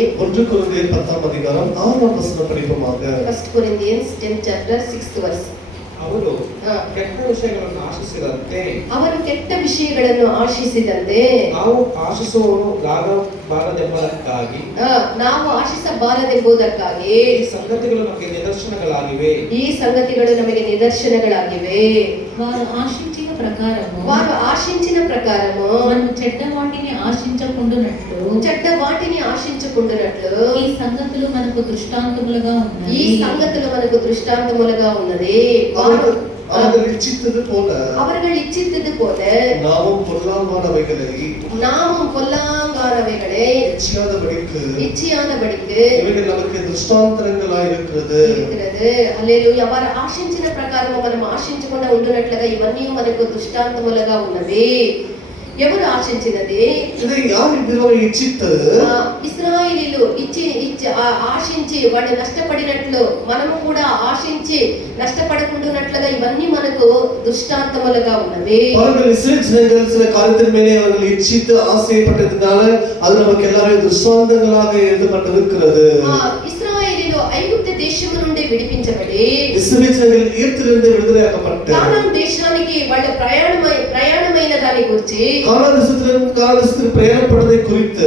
1 கொரிந்தியர் 10ஆம் அதிகாரம் 6ஆம் வசனம் படிப்போமாக. 1 Corinthians 10th chapter 6th verse. ಅವರು ಕೆಟ್ಟ ವಿಷಯಗಳನ್ನು ಆಶಿಸಿದಂತೆ ನಾವು ಆಶಿಸುವವರು ಬಾರದೆಂಬುದಕ್ಕಾಗಿ ಈ ಸಂಗತಿಗಳು ನಮಗೆ ನಿದರ್ಶನಗಳಾಗಿವೆ. వారు ఆశించిన ప్రకారము మనం చెడ్డ వాటిని ఆశించకుండునట్లు ఈ సంగతులు మనకు దృష్టాంతములుగా ఉన్నది. அவர்கள் இச்சித்தது போல நாமும் பொல்லாங்கானவைகளை இச்சியாதபடிக்கு இவைகள் நமக்கு దృష్టాంతరంగளாய் இருக்கிறது. హల్లెలూయా. వారు ఆశించిన ప్రకారం మనం ఆశించకుండా ఉండునట్లుగా ఇవన్నీ మనకు దృష్టాంతములుగా ఉన్నవి. ఎవరు ఆశించినది? ఇశ్రాయేలీయులు ఆశించి వాడు నష్టపడినట్లు మనము కూడా ఆశించి నష్టపడకుండానట్లుగా ఇవన్నీ మనకు దృష్టాంతములుగా ఉన్నవి. சில காரியத்தின் மேலே அவர்கள் இச்சித்து ஆசைப்பட்டதனால அது நமக்கு எல்லாரும் దృష్టాంతంగளாக எழுதப்பட்டிருக்கிறது. ఇశ్రాయేలీయులు ఐగుప్తు దేశము నుండి విడిపించబడి ఇశ్రాయేలీయులు ఈజిప్టులోండి విడుదలయ్యబట్టారు. కానాను దేశానికి వాళ్ళు ప్రయాణమైన దాని గురించి కానాను ప్రయాణపడదే குறித்து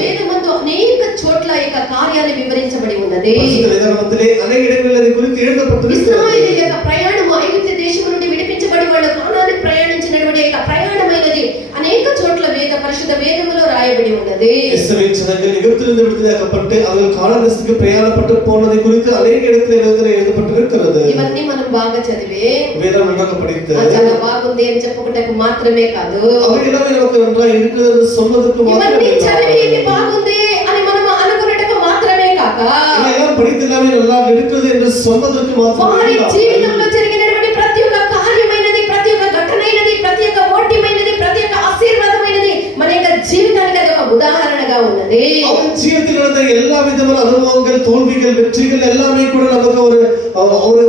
వేదమందు అనేక చోట్ల ఈ కార్యాలు వివరించబడి ఉన్నది. వేదమందులో అనేక இடங்களில் అది குறித்து எழுதப்பட்டிருக்கிறது. ఇశ్రాయేలీయుల యొక్క ప్రయాణము ఐగుప్తు దేశము నుండి విడిపించబడి వాళ్ళు కానానుకు ప్రయాణించినటువంటి యొక్క ప్రయాణమైనది అనేక చోట్ల పరిశుద్ధ వేదములో రాయబడి ఉన్నది. இஸ்ரவேல் ஜனங்கள் எகிப்திலிருந்து விடுதலையாக்கப்பட்டு அவர்கள் கானான் தேசத்துக்கு பிரயாணப்பட்டு போனதை குறித்து అనేక இடங்களில் எழுதப்பட்டிருக்கிறது. ఇవన్నీ మనం బాగా చదివి వేదం నన్నగా படித்து చాలా బాగుంది అని చెప్పుకోవడానికి మాత్రమే కాదు, అవి எல்லாமே நமக்கு நன்றா இருக்குன்னு சொல்வதற்கு మాత్రమే ఇవన్నీ చదివి ఇది బాగుంది అని మనం అనుకునేటకు మాత్రమే కాక இதெல்லாம் படித்து எல்லாமே நல்லா இருக்குது என்று சொல்வதற்கு మాత్రమే వారి జీవితంలో జరిగినటువంటి ప్రతి ఒక్క కార్యమైనది, ప్రతి ఒక్క ఘటనైనది, ప్రతి ఒక్క ఓటిమైనది, ప్రతి ఒక్క ఆశీర్వాదమైనది మన యొక్క జీవితానికి అది ఒక ఉదాహరణగా ఉన్నది. அவன் ஜீவிதத்தில் நடந்த எல்லா விதமான அனுபவங்கள், தோல்விகள், வெற்றிகள் எல்லாமே கூட நமக்கு ஒரு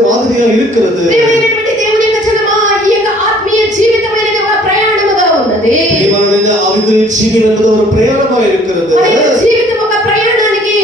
மாதிரியா இருக்கிறது. ప్రియమైనటువంటి దేవుని యొక్క జనమా, ఈ యొక్క ఆత్మీయ జీవితమైనది ఒక ప్రయాణముగా ఉన్నది. ప్రియమైన ఆవిధమైన జీవితం అనేది ఒక ప్రయాణమా இருக்கிறது. మన జీవితం ఒక ప్రయాణానికి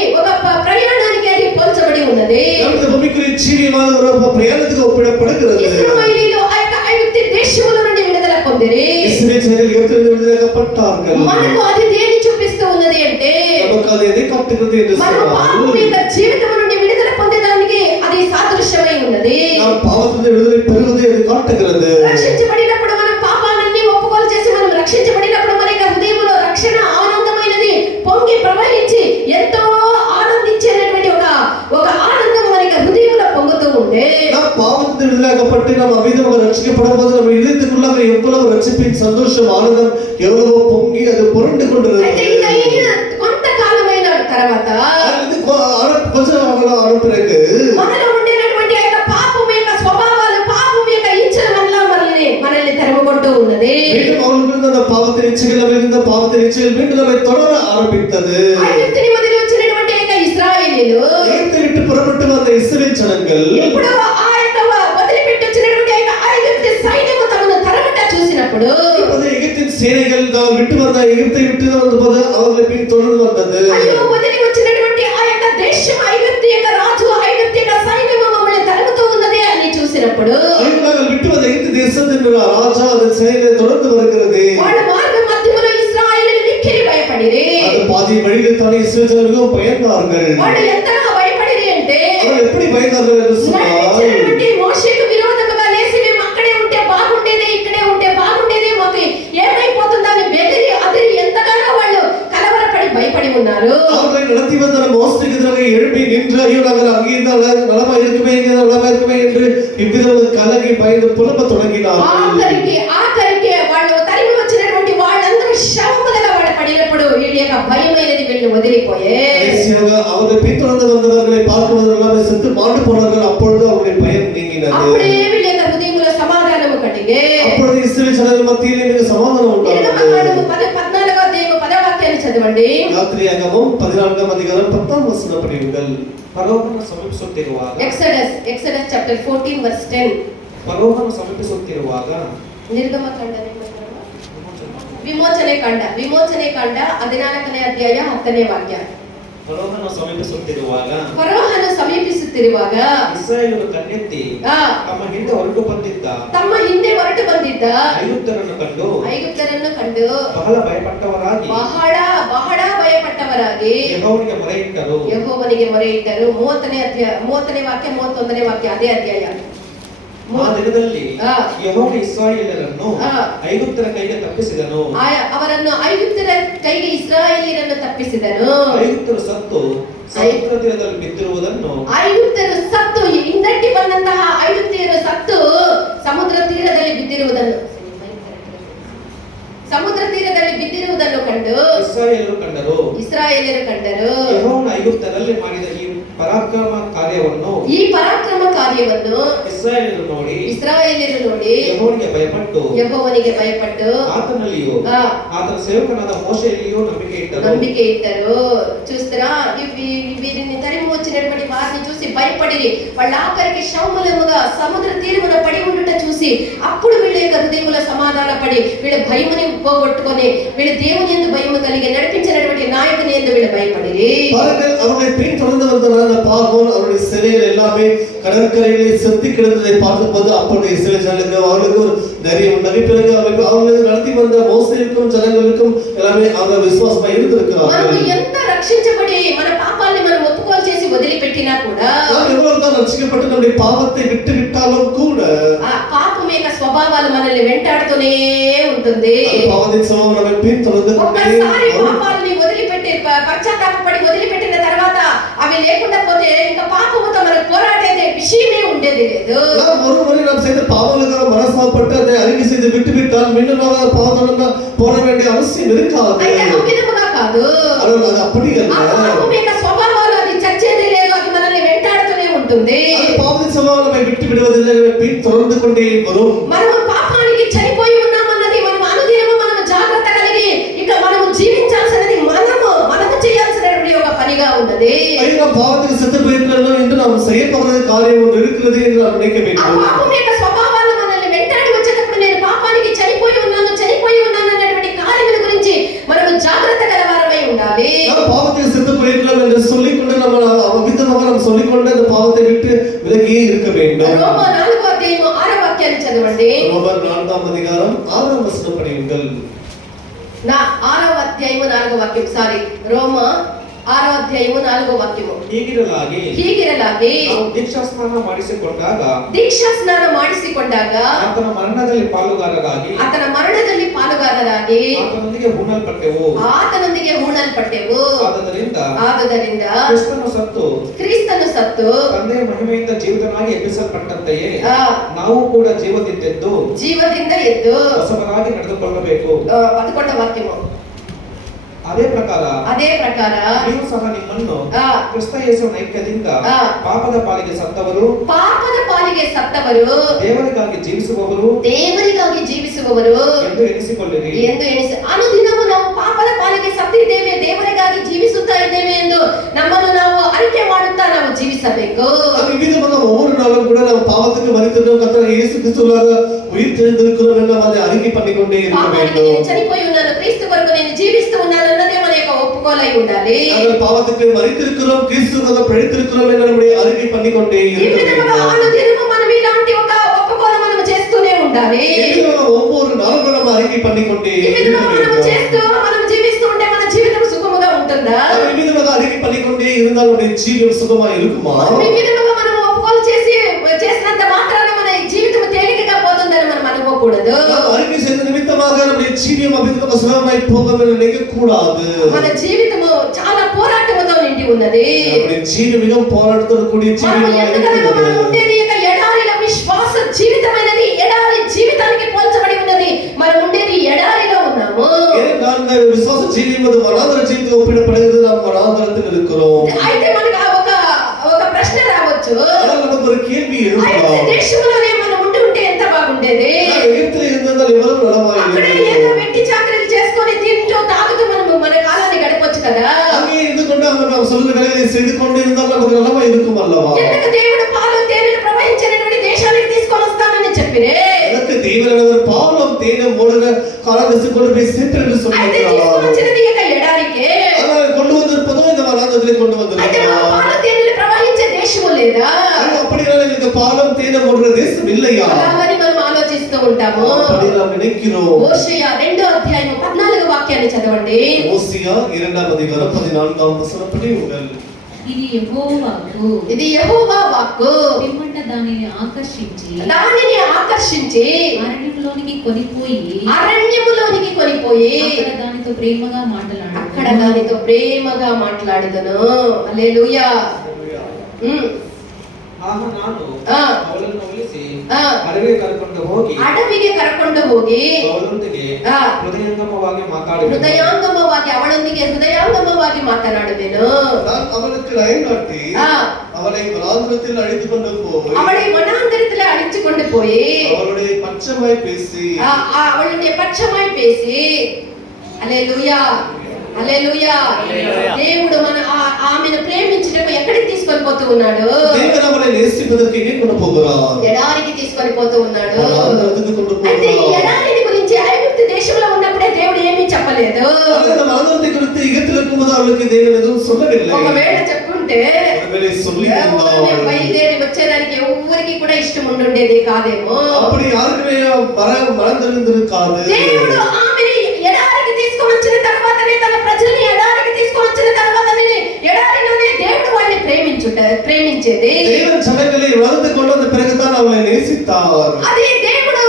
అది పోల్చబడి ఉన్నది. நமது భూమిக்குரிய జీవితமான ఒక ప్రయాణத்துக்கு ஒப்பிடப்படுகிறது. ఇశ్రాయేలీయులు ఆ యొక్క ఐగుప్తు దేశములో నుండి విడుదల పొందిరి. ఇశ్రాయేలీయులు ఎగిప్తులో విడుదలయ్యబడ్డారు. మనకు అది దేని చూపిస్తూ ఉన్నది అంటే நமக்கு அது எதை காட்டுகிறது என்று మన పాపం యొక్క జీవితం నుండి విడుదల పొందడానికి అది సాదృశ్యమై ఉన్నది. நாம் பாவத்திலிருந்து விடுதலை பெறுவதை அது காட்டுகிறது. రక్షించబడినప్పుడు మనం పాపాలన్నీ ఒప్పుకోలు చేసి మనం రక్షించబడినప్పుడు మన యొక్క హృదయంలో రక్షణ ఆనందమైనది పొంగి ప్రవహించి ఎంతో ఆనందించేటువంటి ఒక ఆనందం మన యొక్క హృదయంలో పొంగుతూ ఉంటే நாம் பாவத்திலிருந்து விடுதலையாக்கப்பட்டு நாம் அமிதமாக ரட்சிக்கப்படும்போது நம்ம இதயத்துக்குள்ளாக எவ்வளவு ரட்சிப்பின் சந்தோஷம் ஆனந்தம் எவ்வளவு பொங்கி அது புரண்டு கொண்டிருக்கிறது. కొంతకాలమైన తర్వాత కొంచెం பிறகு మనలో ఉండేటువంటి యొక్క పాపం యొక్క స్వభావాలు, పాపం యొక్క ఇచ్చలు మనల్ని తరుముకుంటూ ఉన్నది. மீண்டும் அவர்களுக்கு அந்த பாவத்தின் இச்சைகள் இருந்த பாவத்தின் இச்சைகள் மீண்டும் நம்மை தொடர ஆரம்பித்தது. ఐగుప్తుని వదిలి వచ్చినటువంటి యొక్క ఇశ్రాయేలీయులు, எகிப்தை விட்டு புறப்பட்டு வந்த இஸ்ரவேல் ஜனங்கள் ఇప్పుడు ఆ యొక్క వదిలిపెట్టి వచ్చినటువంటి యొక్క ఐగుప్తు సైన్యము తమను తరుముట చూసినప్పుడు எகிப்தின் சேனைகள் விட்டு வந்த எகிப்தை விட்டு வந்தபோது அவர்களை பின் தொடர்ந்து வந்தது. అయ్యో, వదిలి వచ్చినటువంటి ఆ యొక్క దేశం, ఐగుప్తు యొక్క రాజు, ఐగుప్తు యొక్క సైన్యము మమ్మల్ని తరుముతూ ఉన్నది అని చూసినప్పుడు நாங்கள் விட்டு வந்த எகிப்து தேசத்தின் ராஜா அதன் சேனையை தொடர்ந்து வருகிறது. వాళ్ళ మార్గ మధ్యములో ఇశ్రాయేలీయులు మిక్కిలి భయపడిరి. அது பாதி வழியில் தானே இஸ்ரவேல் மிகவும் பயந்தார்கள். వాళ్ళు ఎంతగా భయపడిరి అంటే அவர்கள் எப்படி பயந்தார்கள் என்று சொன்னால் మోషేకు విరోధముగా లేచి మేము అక్కడే ఉంటే బాగుండేదే, ఇక్కడే ఉంటే బాగుండేదే, మాకు ఏమైపోతుందని బెదిరి అదిరి ఎంతగానో వాళ్ళు కలవరపడి భయపడి ఉన్నారు. அவர்களை நடத்தி வந்த மோசேக்கு எதிராக எழுப்பி நின்று ஐயோ நாங்கள் அங்கே இருந்தால் நலமா இருக்குமே, இங்கே நலமா இருக்குமே என்று இவ்விதமாக கலங்கி பயந்து புலம்ப தொடங்கினார்கள். ఆఖరికి వాళ్ళు తరిమి వచ్చినటువంటి వాళ్ళందరూ శవములుగా పడినప్పుడు వీళ్ళ యొక్క భయమైనది వీళ్ళు వదిలిపోయే. அவர்கள் பின்தொடர்ந்து வந்தவர்களை பார்க்குவதெல்லாம் செத்து மாண்டு போனார்கள். அப்பொழுது அவருடைய பயம் நீங்கினது. అప్పుడే వీళ్ళ యొక్క హృదయంలో సమాధానము కలిగే. அப்பொழுது இஸ்ரவேல் ஜனங்கள் மத்தியிலே மிக சமாதானம் உண்டானது. 14వ అధ్యాయం 10వ వాక్యాన్ని చదవండి. யாத்திராகமம் 14ஆம் அதிகாரம் 10ஆம் வசனம் படியுங்கள். ಪರಲೋಕವನ್ನು ಸಮೀಪಿಸುತ್ತಿರುವಾಗ ಎಕ್ಸಡಸ್ ಚಾಪ್ಟರ್ 14 verse 10. ಪರಲೋಕವನ್ನು ಸಮೀಪಿಸುತ್ತಿರುವಾಗ ನಿರ್ಗಮಕಾಂಡ ವಿಮೋಚನೆ ಕಾಂಡ 14ನೇ ಅಧ್ಯಾಯ 10ನೇ ವಾಕ್ಯ. ಫರೋಹನು ಸಮೀಪಿಸುತ್ತಿರುವಾಗ ಫರೋಹನು ಸಮೀಪಿಸುತ್ತಿರುವಾಗ ಇಸ್ರಾಯೇಲರು ಕಣ್ಣೆತ್ತಿ ಆ, ತಮ್ಮ ಹಿಂದೆ ಹೊರಟು ಬಂದಿದ್ದ ತಮ್ಮ ಹಿಂದೆ ಹೊರಟು ಬಂದಿದ್ದ ಐಗುಪ್ತರನ್ನು ಕಂಡು ಐಗುಪ್ತರನ್ನು ಕಂಡು ಬಹಳ ಭಯಪಟ್ಟವರಾಗಿ ಬಹಳ ಬಹಳ ಭಯಪಟ್ಟವರಾಗಿ ಯೆಹೋವನಿಗೆ ಮೊರೆಯಿಟ್ಟರು. ಯೆಹೋವನಿಗೆ ಮೊರೆಯಿಟ್ಟರು. 30ನೇ ವಾಕ್ಯ 31ನೇ ವಾಕ್ಯ ಅದೇ ಅಧ್ಯಾಯ. ಆ ದಿನದಲ್ಲಿ ಆ. ಯೆಹೋವನು ಇಸ್ರಾಯೇಲರನ್ನು ಆ. ಐಗುಪ್ತರ ಕೈಗೆ ತಪ್ಪಿಸಿದನು. ಅವರನ್ನು ಐಗುಪ್ತರ ಕೈಗೆ ಇಸ್ರಾಯೇಲಿಯರನ್ನು ತಪ್ಪಿಸಿದನು. ಐಗುಪ್ತರು ಸತ್ತು ಸಮುದ್ರ ತೀರದಲ್ಲಿ ಬಿದ್ದಿರುವುದನ್ನು ಐಗುಪ್ತರು ಸತ್ತು ಹಿಂದಟ್ಟಿ ಬಂದಂತಹ ಐಗುಪ್ತಿಯರು ಸತ್ತು ಸಮುದ್ರ ತೀರದಲ್ಲಿ ಬಿದ್ದಿರುವುದನ್ನು ಕಂಡು ಇಸ್ರಾಯೇಲರು ಕಂಡರು. ಯೆಹೋವನು ಐಗುಪ್ತರಲ್ಲಿ ಮಾಡಿದ ಈ ಪರಾಕ್ರಮ ಕಾರ್ಯವನ್ನು ಇಸ್ರಾಯೇಲರು ನೋಡಿ ಯೆಹೋವನಿಗೆ ಭಯಪಟ್ಟು ఆతనలియో ఆ. ఆతన సేవకునాದ మోషేలియో నమ్మిక ఇట్టరు. చూస్తారా, వీరిని తరిమి వచ్చినటువంటి వారిని చూసి భయపడిరి. వాళ్ళ ఆఖరికి శవములముగా సముద్ర తీరమున పడి ఉండుట చూసి అప్పుడు వీళ్ళ యొక్క హృదయములో సమాధాన పడి వీళ్ళ భయముని పోగొట్టుకొని వీళ్ళ దేవుని యందు భయము కలిగి నడిపించినటువంటి నాయకుని యందు వీళ్ళ భయపడిరి. அவருடைய பின் தொடர்ந்து வந்ததான பார்வோன் அவருடைய சிறையில் எல்லாமே கடற்கரையிலே செத்து கிடந்ததை பார்த்தபோது அப்பொழுது இஸ்ரவேல் ஜனங்களுக்கு அவர்களுக்கு ஒரு தைரியம் உண்டாகி பிறகு அவர்களுக்கு நடத்தி வந்த மோசேக்கும் ஜனங்களுக்கும் எல்லாமே அவங்க விசுவாசமா இருந்திருக்கிறார்கள். మనం ఎంత రక్షించబడి మన పాపాలని మనం ఒప్పుకోలు చేసి వదిలిపెట్టినా కూడా நாம் எவ்வளவுதான் ரட்சிக்கப்பட்டு நம்முடைய பாவத்தை விட்டு விட்டாலும் கூட ఆ పాపం యొక్క స్వభావాలు మనల్ని వెంటాడుతూనే ఉంటుంది. பாவத்தின் சுபாவம் நம்மை பின் தொடர்ந்து ఒక్కసారి పాపాలని వదిలిపెట్టి పశ్చాత్తాపపడి వదిలిపెట్టిన తర్వాత అవి లేకుండా పోతే ఇంకా పాపముతో మనకు పోరాడేదే విషయమే ఉండేది లేదు. நாம் ஒரு முறை நாம் செய்த பாவங்களுக்காக மனசாப்பட்டு அதை அறிக்கை செய்து விட்டு விட்டால் மீண்டும் பாவத்தோட போட வேண்டிய அவசியம் இருக்காது. అయితే ఆ విధముగా కాదు. அது அப்படி ఆ పాపం యొక్క స్వభావాలు అది చచ్చేది లేదు, అది మనల్ని వెంటాడుతూనే ఉంటుంది. பாவத்தின் சுபாவம் நம்மை விட்டு விடுவதில்லை, பின் தொடர்ந்து கொண்டே வரும். మనము పాపానికి చనిపోయి ఉన్నామన్నది మనం అనుదినము మనము జాగ్రత్త కలిగి ఇక మనము జీవించాల్సినది మనము చేయాల్సినటువంటి ఒక పనిగా ఉన్నది. நாம் பாவத்துக்கு செத்து போயிருக்கிறோம் என்று நாம் செய்ய போகிற காரியம் ஒன்று இருக்கிறது என்று நாம் நினைக்க ఆ வேண்டும். పాపం యొక్క స్వభావాలు మనల్ని వెంటాడి వచ్చేటప్పుడు నేను పాపానికి చనిపోయి ఉన్నాను అన్నటువంటి కార్యముల గురించి మనము జాగ్రత్త గలవారమై ఉండాలి. நாம் பாவத்துக்கு செத்து போயிருக்கிறோம் என்று சொல்லிக்கொண்டு நம்ம அவிதமாக நாம் சொல்லிக்கொண்டு அந்த பாவத்தை விட்டு விலகியே இருக்க வேண்டும். రోమా 4వ అధ్యాయము 6వ వాక్యాన్ని చదవండి. ரோமர் 4ஆம் அதிகாரம் 6ஆம் வசனம் படியுங்கள். 6వ అధ్యాయము 4వ వాక్యం. సారీ, రోమా 6వ అధ్యాయము 4వ వాక్యము. ಹೀಗಿರಲಾಗಿ ನಾವು ದೀಕ್ಷಾಸ್ನಾನ ಮಾಡಿಸಿಕೊಂಡಾಗ ಆತನ ಮರಣದಲ್ಲಿ ಪಾಲುಗಾರರಾಗಿ ಆತನೊಂದಿಗೆ ಹೂಣಲ್ಪಟ್ಟೆವು. ಆದುದರಿಂದ ಕ್ರಿಸ್ತನು ಸತ್ತು ತಂದೆಯ ಮಹಿಮೆಯಿಂದ ಜೀವಿತನಾಗಿ ಎಬ್ಬಿಸಲ್ಪಟ್ಟಂತೆಯೇ ನಾವು ಕೂಡ ಜೀವದಿಂದ ಎದ್ದು ಹೊಸಬರಾಗಿ ನಡೆದುಕೊಳ್ಳಬೇಕು. 11వ ವಾಕ್ಯము. ಅದೇ ಪ್ರಕಾರ ನೀವು ಸಹ ನಿಮ್ಮನ್ನು ಕ್ರಿಸ್ತ ಯೇಸುವಿನ ಐಕ್ಯದಿಂದ ಪಾಪದ ಪಾಲಿಗೆ ಸತ್ತವರು ದೇವರಿಗಾಗಿ ಜೀವಿಸುವವರು ಎಂದು ಎನಿಸಿಕೊಳ್ಳಿರಿ. ಅನುದಿನವೂ ನಾವು ಪಾಪದ ಪಾಲಿಗೆ ಸತ್ತಿದ್ದೇವೆ, ದೇವರಿಗಾಗಿ ಜೀವಿಸುತ್ತಾ ಇದ್ದೇವೆ ಎಂದು ನಮ್ಮನ್ನು ನಾವು ಅರಿಕೆ ಮಾಡುತ್ತಾ ನಾವು ಜೀವಿಸಬೇಕು. விதமாக ஒவ்வொரு நாளும் கூட நாம் பாவத்துக்கு மரித்திருக்கிறோம், கர்த்தர் இயேசு கிறிஸ்துவாக உயிர் தெழுந்திருக்கிறோம் என்று அதை அறிக்கை பண்ணிக்கொண்டே இருக்க வேண்டும். చనిపోయి ఉన్నాను, క్రీస్తు కొరకు నేను జీవిస్తూ ఉన్నాను అన్నదే మన యొక్క ఒప్పుకోలై ఉండాలి. நாங்கள் பாவத்துக்கு மரித்திருக்கிறோம், கிறிஸ்துவாக பிழைத்திருக்கிறோம் என்று நம்முடைய அறிக்கை பண்ணிக்கொண்டே இருக்க வேண்டும். అనుదినము మనం ఇలాంటి ఒక ఒప్పుకోలు మనం చేస్తూనే ఉండాలి. ஒவ்வொரு நாளும் நம்ம அறிக்கை பண்ணிக்கொண்டே మనం జీవిస్తూ ఉంటే మన జీవితం సుఖముగా ఉంటుందా? ఈ విధంగా அறிக்கை பண்ணிக்கொண்டே இருந்தால் நம்முடைய ஜீவியம் சுகமா இருக்குமா? ఈ విధంగా మనం ఒప్పుకోలు చేసినంత మాత్రాన మన జీవితం తేలికగా పోతుందని మనం అనుకోకూడదు. அறிக்கை செய்த நிமித்தமாக நம்முடைய ஜீவியம் அபிதமாக சுகமாய் போகும் என்று நினைக்க கூடாது. మన జీవితము చాలా పోరాటముతో నిండి ఉన్నది. நம்முடைய ஜீவியம் மிகவும் போராட்டத்தோடு கூடிய ஜீவியமாக இருக்கிறது. ఉండేది ఒక ఎడారిలో విశ్వాస జీవితమైనది ఎడారి జీవితానికి పోల్చబడి ఉన్నది. మనం ఉండేది ఎడారిలో ఉన్నాము. ஏனென்றால் இந்த விசுவாச ஜீவியம் அது வனாந்தர ஜீவிதத்துக்கு ஒப்பிடப்படுகிறது. நாம் வனாந்தரத்தில் இருக்கிறோம். అయితే మనకు ఒక ప్రశ్న రావచ్చు. நமக்கு ஒரு கேள்வி எழும்பலாம். దేశంలోనే మనం ఉంటే ఎంత బాగుండేది. எகிப்தில் இருந்தால் எவ்வளவு நலமாய் అక్కడే ఏదో వెట్టి చాకరీలు చేసుకొని తింటూ తాగుతూ మనం మన కాలాన్ని గడపొచ్చు కదా. அங்கே இருந்து கொண்டு நாம் சொல்லுகிற வேலையை செய்து கொண்டு இருந்தால் நமக்கு நலமாய் இருக்கும் அல்லவா? ఎందుకు దేవుడు పాలు తేనెలు ప్రవహించినటువంటి దేశానికి తీసుకొని వస్తానని చెప్పిరే. எனக்கு தேவனானவர் பாலும் தேனும் ஓடுகிற காலத்துக்கு கொண்டு போய் சேர்த்து என்று అయితే சொன்னார். తీసుకొని వచ్చినది ఇక ఎడారికే. ஆனால் கொண்டு வந்திருப்பதோ இந்த வனாந்தரத்திலே అయితే இல்லையா? మాకు పాలు తేనెలు ప్రవహించే దేశము లేదా? அப்படின்னா எங்களுக்கு பாலம் தேனம் ஓடுற தேசம் இல்லையா? అలాగని మనం ఆలోచిస్తూ ఉంటాము. அப்படி நாம் நினைக்கிறோம். హోషేయ 2వ అధ్యాయం 14వ వాక్యాన్ని చదవండి. ஓசியா 2వ அதிகாரம் 14వ వచనం పడి ఉండాలి. ఇది యెహోవాకు, ఇది యెహోవా వాక్కు, పిమ్మట దానిని ఆకర్షించి అరణ్యంలోనికి కొనిపోయి అక్కడ దానితో ప్రేమగా మాట్లాడుదను. హల్లెలూయా. ಆಗ ನಾನು ಆ. ಅವಳನ್ನು ಒಲಿಸಿ ಆ. ಅಡವಿಗೆ ಕರ್ಕೊಂಡು ಹೋಗಿ ಅವಳೊಂದಿಗೆ ಆ. ಹೃದಯಾಂಗಮವಾಗಿ ಹೃದಯಾಂಗಮವಾಗಿ ಮಾತನಾಡುವೆನು. நான் அவளுக்கு லைன் காட்டி ಆ. அவளை வனாந்திரத்தில் அழைத்து கொண்டு போய் அவளை வனாந்திரத்தில் அழைத்து கொண்டு போய் அவளுடைய பட்சமாய் பேசி அவளுடைய பட்சமாய் பேசி హల్లెలూయా హల్లెలూయా దేవుడు ఆమెను ప్రేమించుటకు ఎక్కడికి తీసుకొని పోతూ ఉన్నాడు? దేవుడు அவளை நேசிப்பதற்கு எங்கே கொண்டு போகிறார்? ఎడారికి తీసుకొని పోతూ ఉన్నాడు. వనాంతరத்துக்கு கொண்டு అయితే ఈ போகிறார். ఎడారిని గురించి ఐగుప్తు దేశంలో ఉన్నప్పుడే దేవుడు ఏమీ చెప్పలేదు. அந்த வனாந்தரத்தை குறித்து எகிப்தில் இருக்கும்போது அவளுக்கு தேவன் எதுவும் சொல்லவில்லை. ఒకవేళ చెప్పుంటే ஒருவேளை சொல்லி మేము బయలుదేరి వచ్చేదానికి ఎవరికి కూడా ఇష్టం ఉండుండేది కాదేమో. அப்படி யாருக்குமே மறந்திருந்திருக்காது. దేవుడు ఆమెని ఎడారికి తీసుకొని వచ్చిన తర్వాతనే తన ప్రజల్ని ఎడారికి తీసుకొని వచ్చిన తర్వాతనే ఎడారిలోనే దేవుడు వాళ్ళని ప్రేమించేది. தேவன் ஜனங்களை வளர்த்து கொண்டு வந்த பிறகுதான் அவளை நேசித்தார். అది దేవుడు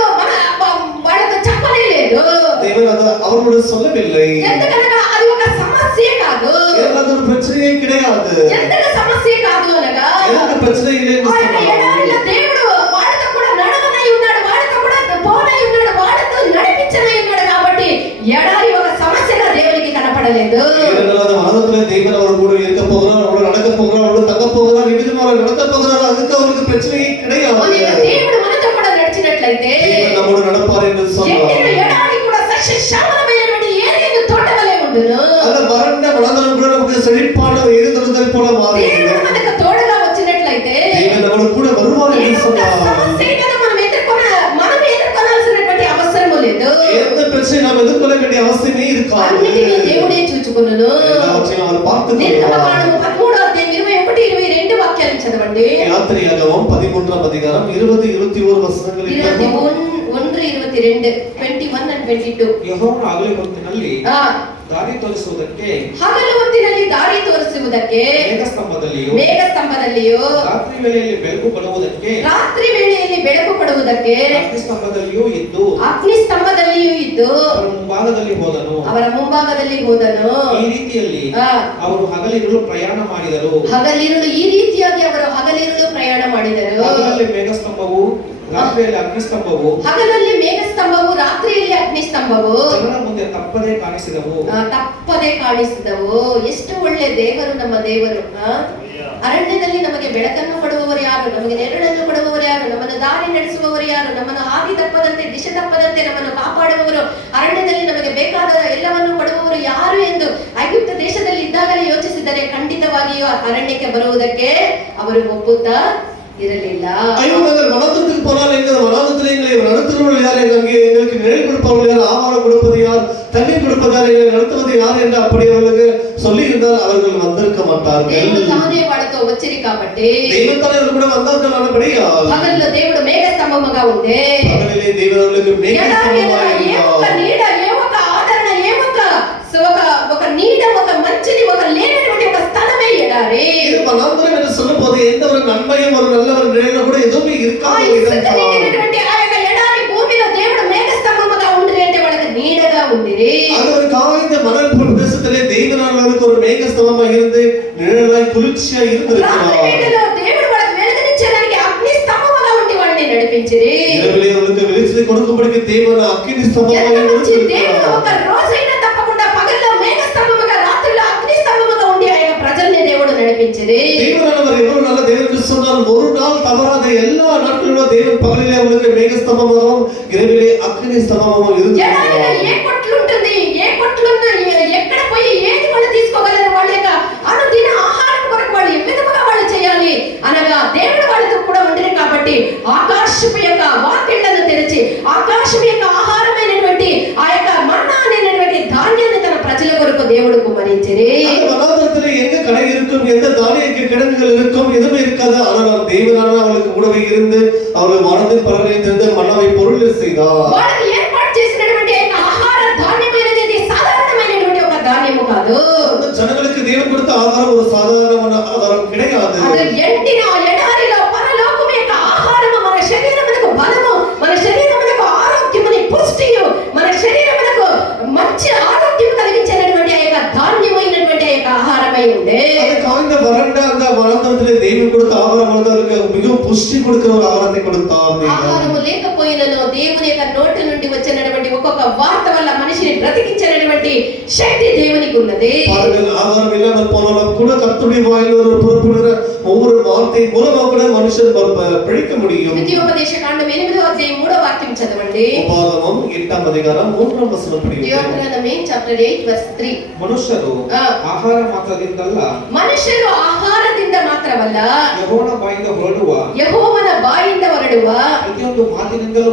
వాళ్ళతో చెప్పనే లేదు. தேவன் அதை அவர்களோடு சொல்லவில்லை. ఎందుకనగా అది ఒక సమస్య కాదు. அது ஒரு பிரச்சனையே கிடையாது. ఎందుకు సమస్య కాదు అనగా எனக்கு பிரச்சனை இல்லைன்னு ఆయన சொன்னார். ఎడారిలో దేవుడు వాళ్ళతో కూడా నడవనై ఉన్నాడు, వాళ్ళతో కూడా పోనై ఉన్నాడు, వాళ్ళతో నడిపించనై ఉన్నాడు. కాబట్టి ఎడారి ఒక సమస్యగా దేవునికి కనపడలేదు. ஏனென்றால் வனத்திலே தேவன் அவர் கூட இருக்க போகிறார், அவரோடு நடக்க போகிறார், அவரோடு தங்க போகிறார், விவிதமாக நடத்த போகிறார். அதுக்கு அவருக்கு பிரச்சனையே கிடையாது. దేవుడు మనతో కూడా నడిచినట్లయితే தேவன் நம்மோடு நடப்பார் என்று சொன்னார். ఎడారి కూడా సస్యశ్యామలమైనటువంటి ఏదైనా తోటవలే ఉండును. அந்த వరண்ட వనాంతరం కూడా நமக்கு செழிப்பான ஏது தருதல் போல மாறும். దేవుడు మనకు తోడుగా వచ్చినట్లయితే தேவன் நம்மோடு கூட வருவார் என்று சொன்னார். సమస్యను మనం ఎదుర్కొనాల్సినటువంటి అవసరం లేదు. எந்த பிரச்சனை நாம் எதிர்கொள்ள வேண்டிய அவசியமே இருக்காது. అన్నిటినీ దేవుడే చూచుకొనును. எல்லாவற்றையும் அவர் பார்த்துக் నిర్గమకాండము கொள்வார். 13వ అధ్యాయం 21, 22 వాక్యాలు చదవండి. யாத்திரையாகமம் 13వ அதிகாரம் 20, 21 வசனங்கள் 21, 22, 21 and 22. ಯೆಹೋವನ ಹಗಲು ಹೊತ್ತಿನಲ್ಲಿ ಆ ದಾರಿ ತೋರಿಸುವುದಕ್ಕೆ ಹಗಲು ಹೊತ್ತಿನಲ್ಲಿ ದಾರಿ ತೋರಿಸುವುದಕ್ಕೆ ಮೇಘಸ್ತಂಭದಲ್ಲಿಯೂ ರಾತ್ರಿ ವೇಳೆಯಲ್ಲಿ ಬೆಳಕು ಕೊಡುವುದಕ್ಕೆ ಅಗ್ನಿಸ್ತಂಭದಲ್ಲಿಯೂ ಇದ್ದು ಅವರ ಮುಂಭಾಗದಲ್ಲಿ ಹೋದನು. ಈ ರೀತಿಯಲ್ಲಿ ಅವರು ಹಗಲಿರುಳು ಪ್ರಯಾಣ ಮಾಡಿದರು. ಈ ರೀತಿಯಾಗಿ ಅವರು ಹಗಲಿರುಳು ಪ್ರಯಾಣ ಮಾಡಿದರು. ಹಗಲಲ್ಲಿ ಮೇಘಸ್ತಂಭವು ರಾತ್ರಿಯಲ್ಲಿ ಅಗ್ನಿಸ್ತಂಭವು ಹಗಲಲ್ಲಿ ಮೇಘಸ್ತಂಭವು ರಾತ್ರಿಯಲ್ಲಿ ಅಗ್ನಿಸ್ತಂಭವು ಜನರ ಮುಂದೆ ತಪ್ಪದೇ ಕಾಣಿಸಿದವು. ಎಷ್ಟು ಒಳ್ಳೆ ದೇವರು ನಮ್ಮ ದೇವರು. ಅರಣ್ಯದಲ್ಲಿ ನಮಗೆ ಬೆಳಕನ್ನು ಕೊಡುವವರು ಯಾರು, ನಮಗೆ ನೆರಳನ್ನು ಕೊಡುವವರು ಯಾರು, ನಮ್ಮನ್ನು ದಾರಿ ನಡೆಸುವವರು ಯಾರು, ನಮ್ಮನ್ನು ಹಾದಿ ತಪ್ಪದಂತೆ ದಿಶೆ ತಪ್ಪದಂತೆ ನಮ್ಮನ್ನು ಕಾಪಾಡುವವರು, ಅರಣ್ಯದಲ್ಲಿ ನಮಗೆ ಬೇಕಾದ ಎಲ್ಲವನ್ನು ಕೊಡುವವರು ಯಾರು ಎಂದು ಐಗುಪ್ತ ದೇಶದಲ್ಲಿ ಇದ್ದಾಗಲೇ ಯೋಚಿಸಿದರೆ ಖಂಡಿತವಾಗಿಯೂ ಅರಣ್ಯಕ್ಕೆ ಬರುವುದಕ್ಕೆ ಅವರು ಒಪ್ಪುತ್ತಾ ಇರಲಿಲ್ಲ. வனாந்தரத்துக்கு போனால் எங்கள் வனாந்தரத்தில் எங்களை நடத்துகிறவர்கள் யார், எங்களுக்கு நிழல் கொடுப்பவர்கள் யார், ஆகாரம் கொடுப்பது யார், தண்ணீர் கொடுப்பது யார், எங்களை நடத்துவது யார் என்று அப்படி அவர்களுக்கு சொல்லி இருந்தால் அவர்கள் வந்திருக்க மாட்டார்கள். దేవుడు తానే వాళ్ళతో వచ్చి కాబట్టి దేవుడు తానే కూడా வந்தார்கள். ஆனபடியால் పగల్లో దేవుడు మేఘస్తంభముగా ఉండే, పగలిலே దేవుడు அவர்களுக்கு மேகஸ்தம்பமாய் இருந்தார். నీడ ఏ ఒక ఆదరణ ఏ ఒక నీడ ఒక మంచిని ఒక లేనటువంటి ఒక స్థలమే ఎడారి. వనాంతరం என்று சொல்லும்போது எந்த ஒரு நன்மையும் ஒரு நல்ல ஒரு நிழலும் கூட எதுவுமே இருக்காது. ఆ యొక్క ఎడారి భూమిలో దేవుడు మేఘస్తంభముగా ఉండిరి అంటే వాళ్ళకి నీడగా ఉండిరి. அது ஒரு காய்ந்த மணல் பிரதேசத்திலே தேவனாளருக்கு ஒரு மேகஸ்தம்பமாக இருந்து நிழலாய் குளிர்ச்சியா இருந்திருக்கிறார். దేవుడు వాళ్ళకి వెలుగునిచ్చేదానికి అగ్ని స్తంభముగా ఉండి వాళ్ళని నడిపించిరి. இரவிலே அவர்களுக்கு வெளிச்சத்தை கொடுக்கும்படிக்கு தேவன் அக்கினி ஸ்தம்பமாக దేవుడు ఒక రోజైనా తప్పకుండా పగల్లో మేఘస్తంభముగా రాత్రిలో అగ్ని స్తంభముగా ఉండి ఆయన ప్రజల్ని దేవుడు నడిపించిరి. தேவனானவர் எவ்வளவு நல்ல தேவன் என்று சொன்னால் ஒரு நாள் தவறாத எல்லா நாட்களிலும் தேவன் பகலிலே அவர்களுக்கு மேகஸ்தம்பமாகவும் இரவிலே அக்கினி ஸ்தம்பமாகவும் இருந்தார். ఏ కొట్లు ఉంటుంది, ఏ కొట్లున్న ఎక్కడ పోయి ఏది వాళ్ళు తీసుకోగలరు, వాళ్ళ యొక్క అనుదిన ఆహారం కొరకు వాళ్ళు ఏ విధముగా వాళ్ళు చేయాలి అనగా దేవుడు వాళ్ళతో కూడా ఉండిరి. కాబట్టి ఆకాశపు యొక్క వాకిళ్లను తెరిచి ఆకాశపు యొక్క ఆహారమైనటువంటి ఆ యొక్క మన్నా అనేటువంటి ధాన్యాన్ని తన ప్రజల కొరకు దేవుడు కుమరించిరి. వనాంతరத்திலே எங்க கடை இருக்கும், எந்த தானிய கிடங்குகள் இருக்கும், எதுவுமே இருக்காது. ஆனால் தேவனான அவளுக்கு உணவை இருந்து அவர்கள் வானத்தின் பலனை திறந்து மன்னாவை பொருள் செய்தார். వాళ్ళకి ఏర్పాటు చేసినటువంటి ఆహార ధాన్యమైనది ఇది సాధారణమైనటువంటి ఒక ధాన్యము కాదు. அந்த ஜனங்களுக்கு தேவன் கொடுத்த ஆகாரம் ஒரு சாதாரணமான ஆகாரம் கிடையாது. అది ఎండిన ఎడారిలో పరలోకం యొక్క ఆహారము మన శరీరమునకు బలము, మన శరీరమునకు ఆరోగ్యముని పుష్టియు, మన శరీరమునకు మంచి ఆరోగ్యం కలిగించేటటువంటి ఆ యొక్క ధాన్యమైనటువంటి ఆ యొక్క ఆహారమై ఉండే. அது காய்ந்த வறண்ட அந்த வனாந்தரத்திலே தேவன் கொடுத்த ஆகாரம் அவர்களுக்கு மிகவும் புஷ்டி கொடுக்கிற ஒரு ஆகாரத்தை கொடுத்தார் தேவன். ఆహారము లేకపోయినను దేవుని యొక్క నోటి నుండి వచ్చినటువంటి ఒక్కొక్క వార్త వల్ల మనిషిని బ్రతికించేటటువంటి శక్తి దేవునికి ఉన్నది. பாருங்கள், ஆகாரம் இல்லாமல் போனாலும் கூட கர்த்தருடைய வாயில் ஒரு புறப்படுகிற ஒவ்வொரு வார்த்தை மூலமா கூட மனுஷன் பிழைக்க முடியும். ద్వితీయోపదేశ కాండం 8వ అధ్యాయం 3వ వాక్యం చదవండి. உபாகமம் 8వ అధికారం 3వ వచనం పడి. ద్వితీయోపదేశమే చాప్టర్ 8 verse 3. ಮನುಷ್ಯರು ಆಹಾರ ಮಾತ್ರದಿಂದಲ್ಲ, ಮನುಷ್ಯರು ಆಹಾರದಿಂದ ಮಾತ್ರವಲ್ಲ, ಯೆಹೋವನ ಬಾಯಿಂದ ಹೊರಡುವ ಪ್ರತಿಯೊಂದು ಮಾತಿನಿಂದಲೂ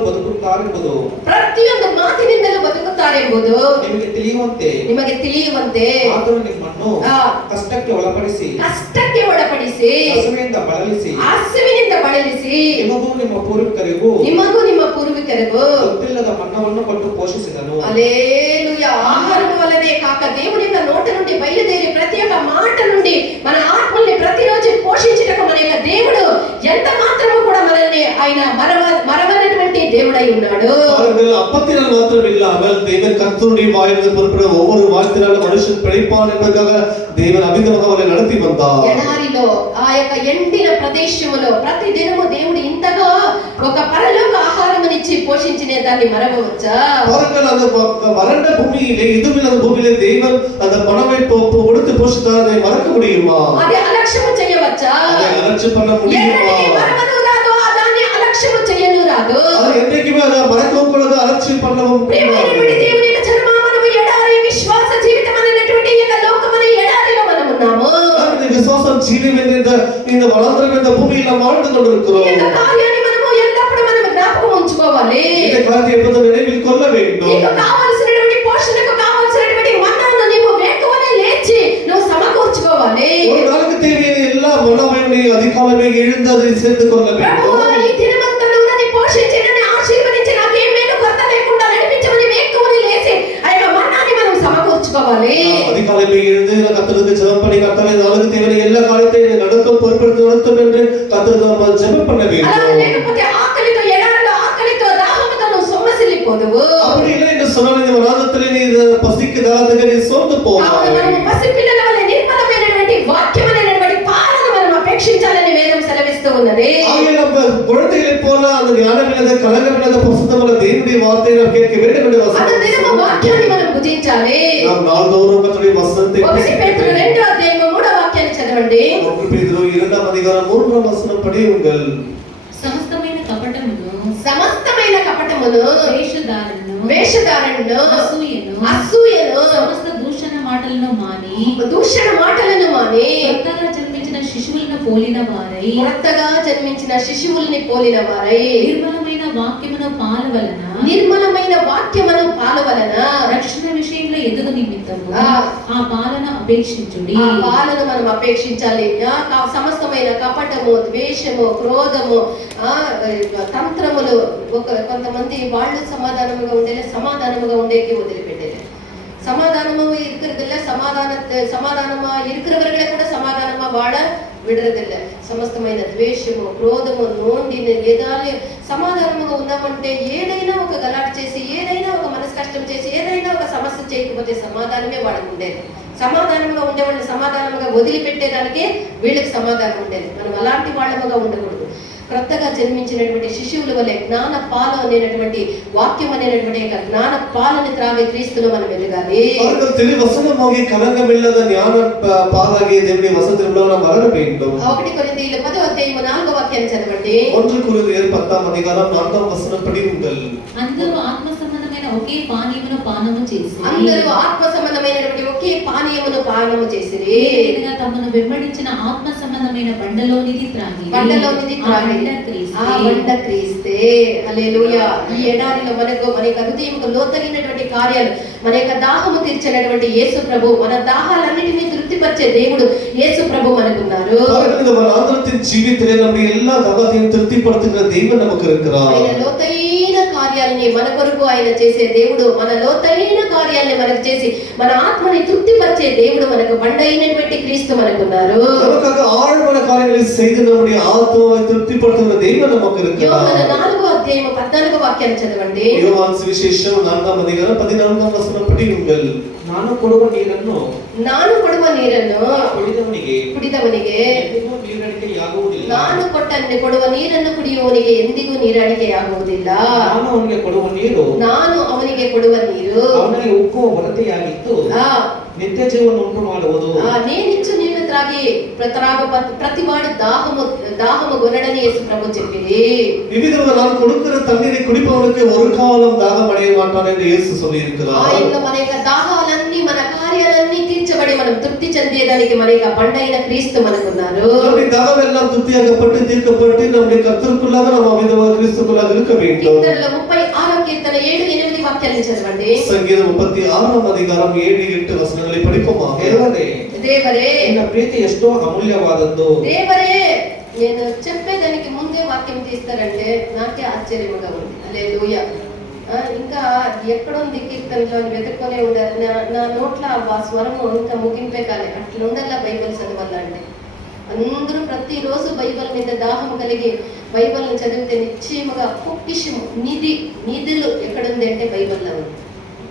ಬದುಕುತ್ತಾರೆಂಬುದು ನಿಮಗೆ ತಿಳಿಯುವಂತೆ ಆತನು ನಿಮ್ಮನ್ನು ಕಷ್ಟಕ್ಕೆ ಒಳಪಡಿಸಿ ಹಸಿವಿನಿಂದ ಬಳಲಿಸಿ ನಿಮಗೂ ನಿಮ್ಮ ಪೂರ್ವಿಕರಿಗೂ ಗೊತ್ತಿಲ್ಲದ ಮನ್ನವನ್ನು ಕೊಟ್ಟು ಪೋಷಿಸಿದನು. హల్లెలూయా. ఆహారం వల్లనే కాక దేవుని యొక్క నోటి నుండి బయలుదేరి ప్రతి ఒక్క మాట నుండి మన ఆత్మల్ని ప్రతిరోజు పోషించుటకు మన యొక్క దేవుడు ఎంత మాత్రము కూడా మనల్ని ఆయన మరవనటువంటి దేవుడై ఉన్నాడు. அப்பத்தினால் மாத்திரம் இல்லாமல் தேவன் கர்த்தருடைய வாயிலிருந்து புறப்படும் ஒவ்வொரு வார்த்தையினாலும் மனுஷன் பிழைப்பான் என்பதற்காக தேவன் அமிதமாக அவரை நடத்தி வந்தார். ఎడారిలో ఆ యొక్క ఎండిన ప్రదేశములో ప్రతి దినము దేవుడు ఇంతగా ఒక పరలోక ఆహారమునిచ్చి పోషించిన దాన్ని మరవవచ్చా? பாருங்கள், அந்த வறண்ட பூமியிலே இதுவில்லாத பூமியிலே தேவன் அந்த பணவை கொடுத்து போஷித்தார். அதை மறக்க முடியுமா? அதை அலட்சியம் செய்யவச்சா? அதை அலட்சியம் பண்ண முடியுமா? అలక్ష్యము చేయను రాదు. அது என்றைக்குமே அதை மறக்கவும் கூடாது, அலட்சியம் பண்ணவும் ప్రియమైనటువంటి దేవుని యొక్క జనమా, మనము ఎడారి విశ్వాస జీవితం అనేటువంటి ఈ లోకమున ఎడారిలో మనం ఉన్నాము. இந்த விசுவாசம் ஜீவம் என்ற இந்த வளர்ந்த இந்த பூமியில் நாம் வாழ்ந்து கொண்டிருக்கிறோம். இந்த కార్యాన్ని మనము ఎల్లప్పుడూ మనం జ్ఞాపకం ఉంచుకోవాలి. இந்த காரியத்தை எப்போதும் நினைவில் கொள்ள வேண்டும். నీకు కావాల్సినటువంటి పోషణకు కావాల్సినటువంటి మన్నాను నీవు వేకువనే లేచి నువ్వు సమకూర్చుకోవాలి. ஒரு நாளுக்கு தேவையான எல்லா மனவையும் நீ அதிகாலமே எழுந்து அதை சேர்த்து கொள்ள வேண்டும். ఈ దినమంతా నన్ను పోషించి నన్ను ఆశీర్వదించి నాకు ఏ మేలు కొరత లేకుండా నడిపించమని వేకువనే లేచి ఆ యొక్క మన్నాని మనం సమకూర్చుకోవాలి. அதிகாலமே எழுந்து கர்த்தருக்கு ஜெபம் பண்ணி கர்த்தரே நாளுக்கு தேவையான எல்லா காரியத்தையும் நடக்கும் பொறுப்பெடுத்து என்று கர்த்தருக்கு நம்ம ஜெபம் பண்ண అలా வேண்டும். లేకపోతే ఆకలితో ఎడారిలో ఆకలితో దాహముతో నువ్వు సొమ్మసిల్లిపోదువు. அப்படி இல்லை என்று சொன்னால் இந்த வனாந்தரத்திலே நீ பசிக்கு தாகத்துக்கு நீ சோர்ந்து போவாய். మనము పసిపిల్లల వలె నిర్మలమైనటువంటి వాక్యం అనేటువంటి పాలన మనం అపేక్షించాలని వేదం సెలవిస్తూ ఉన్నది. ஆகிய நம்ம குழந்தைகளைப் போல அந்த ஞானமில்லாத கலங்கமில்லாத பரிசுத்தமுள்ள தேவனுடைய வார்த்தையை நாம் கேட்க வேண்டும் என்று அந்த வசனம். దినము వాక్యాన్ని మనం భుజించాలి. நாம் நாள்தோறும் கர்த்தருடைய வசனத்தை 1 పేతురు 2వ అధ్యాయం 3వ వాక్యాన్ని చదవండి. 1 பேதுரு 2వ அதிகாரம் 3వ వచనం படியுங்கள். సమస్తమైన కపటమును వేషధారణను అసూయను సమస్త దూషణ మాటలను మాని కొత్తగా జన్మించిన శిశువులను పోలిన వారై నిర్మలమైన వాక్యమును పాల వలన రక్షణ విషయంలో ఎదుగు నిమిత్తము ఆ పాలన అపేక్షించుడి. ఆ పాలన మనం అపేక్షించాలి. సమస్తమైన కపటము, ద్వేషము, క్రోధము, తంత్రములు, కొంతమంది వాళ్ళు సమాధానముగా ఉండేకి వదిలిపెట్టేది. சமாதானமா இருக்கிறதில்ல, சமாதானமா இருக்கிறவர்களை கூட சமாதானமா வாழ విడరదిల్ల. సమస్తమైన ద్వేషము, క్రోధము, నోండిని ఏదాలి సమాధానముగా ఉందామంటే ఏదైనా ఒక గలాట చేసి, ఏదైనా ఒక మనసు కష్టం చేసి, ఏదైనా ఒక సమస్య చేయకపోతే సమాధానమే వాళ్ళకు ఉండేది. సమాధానంగా ఉండేవాళ్ళని సమాధానంగా వదిలిపెట్టేదానికే వీళ్ళకి సమాధానం ఉండేది. మనం అలాంటి వాళ్ళముగా ఉండకూడదు. క్రొత్తగా జన్మించినటువంటి శిశువుల వలె జ్ఞాన పాల అనేటువంటి వాక్యం అనేటువంటి జ్ఞాన పాలని త్రాగే క్రీస్తులో మనం ఎదగాలి. அவர்கள் திருவசனமாகி கலங்கமில்லாத ஞான பாலாகிய தேவனுடைய வசனத்திலே நாம் வளர வேண்டும். 1 కొరింథీయుల 10వ అధ్యాయం 4వ వాక్యాన్ని చదవండి. 1 కొరింథీయుల 10వ అధికారం 4వ వచనం படியுங்கள். అందరూ ఆత్మ సంబంధమైన ఒకే పానీయమును పానము చేసి అందరూ ఆత్మ సంబంధమైనటువంటి ఒకే ఒకే పానీయమును పానము చేసిరి. ఏదైనా తమను వెంబడించిన ఆత్మ సంబంధమైన బండలోనిది త్రాగి బండలోనిది త్రాగి ఆ బండ క్రీస్తే. హల్లెలూయా. ఈ ఎడారిలో మన యొక్క హృదయంకు లోతైనటువంటి కార్యాలు, మన యొక్క దాహము తీర్చినటువంటి యేసు ప్రభు, మన దాహాలన్నిటినీ తృప్తిపరిచే దేవుడు యేసు ప్రభు మనకున్నారు. మన ஆந்திரத்தின் ஜீவித்திலே நம்முடைய எல்லா தாகத்தையும் திருப்திப்படுத்துகிற தெய்வம் நமக்கு இருக்கிறார். ఆయన లోతైన కార్యాలని మన కొరకు ఆయన చేసే దేవుడు, మన లోతైన కార్యాలని మనకు చేసి మన ఆత్మని తృప్తిపరిచే దేవుడు, మనకు బండైనటువంటి క్రీస్తు మనకున్నారు. நமக்காக ஆழமான காரியங்களை செய்து நம்முடைய ஆத்மாவை திருப்திப்படுத்துகிற தெய்வம் நமக்கு இருக்கிறார். యోహాను 4:14 వాక్యాన్ని చదవండి. యోహాను సువిశేషం 4:14 படியுங்கள். ನಾನು ಕೊಡುವ ನೀರನ್ನು ಕುಡಿದವನಿಗೆ ಎಂದಿಗೂ ನೀರಡಿಕೆಯಾಗುವುದಿಲ್ಲ. ನಾನು ಕೊಡುವ ನೀರನ್ನು ಕುಡಿಯುವವನಿಗೆ ಎಂದಿಗೂ ನೀರಡಿಕೆಯಾಗುವುದಿಲ್ಲ. ನಾನು ಅವನಿಗೆ ಕೊಡುವ ನೀರು ಅವನಿಗೆ ಉಕ್ಕುವ ಹೊರತೆಯಾಗಿತ್ತು, నిత్య జీవన ఉంటూ ಮಾಡುವುದು. నేనిచ్చు నీళ్లు త్రాగి ప్రతివాడు దాహము కొనడని యేసు ప్రభు చెప్పింది. వివిధంగా நான் கொடுக்கிற தண்ணீரை குடிப்பவனுக்கு ஒரு காலம் தாகம் அடைய மாட்டான் என்று இயேசு சொல்லியிருக்கிறார். ఆయనలో మన యొక్క దాహాలన్నీ, మన కార్యాలన్నీ తీర్చబడి మనం తృప్తి చెందేదానికి మన యొక్క బండైన క్రీస్తు మనకున్నారు. நம்முடைய தாகம் எல்லாம் திருப்தியாகப்பட்டு தீர்க்கப்பட்டு நம்முடைய கர்த்தருக்குள்ளாக நாம் அவிதமாக கிறிஸ்துக்குள்ளாக இருக்க வேண்டும். కీర్తనల 36వ కీర్తన 7-8 వాక్యాలను చదవండి. సంగీతం 36వ అధికారం 7-8 వచనాలను படிப்போமாக. దేవరే నిన్న ప్రీతి ఎಷ್ಟో అమూల్యవాదದ್ದು. దేవరే, నేను చెప్పేదానికి ముందే వాక్యం తీస్తారంటే నాకే ఆశ్చర్యముగా ఉంది. హల్లెలూయా. ఇంకా ఎక్కడుంది కీర్తనలో అని వెతుక్కొనే ఉండాలి. నా నోట్ల ఆ స్వరము ఇంకా ముగింపే కాలే. అట్లా ఉండాల బైబిల్ చదవాలంటే. అందరూ ప్రతిరోజు బైబిల్ మీద దాహం కలిగి బైబిల్ని చదివితే నిశ్చయముగా పొక్కిషము, నిధులు ఎక్కడుంది అంటే బైబిల్లో ఉంది.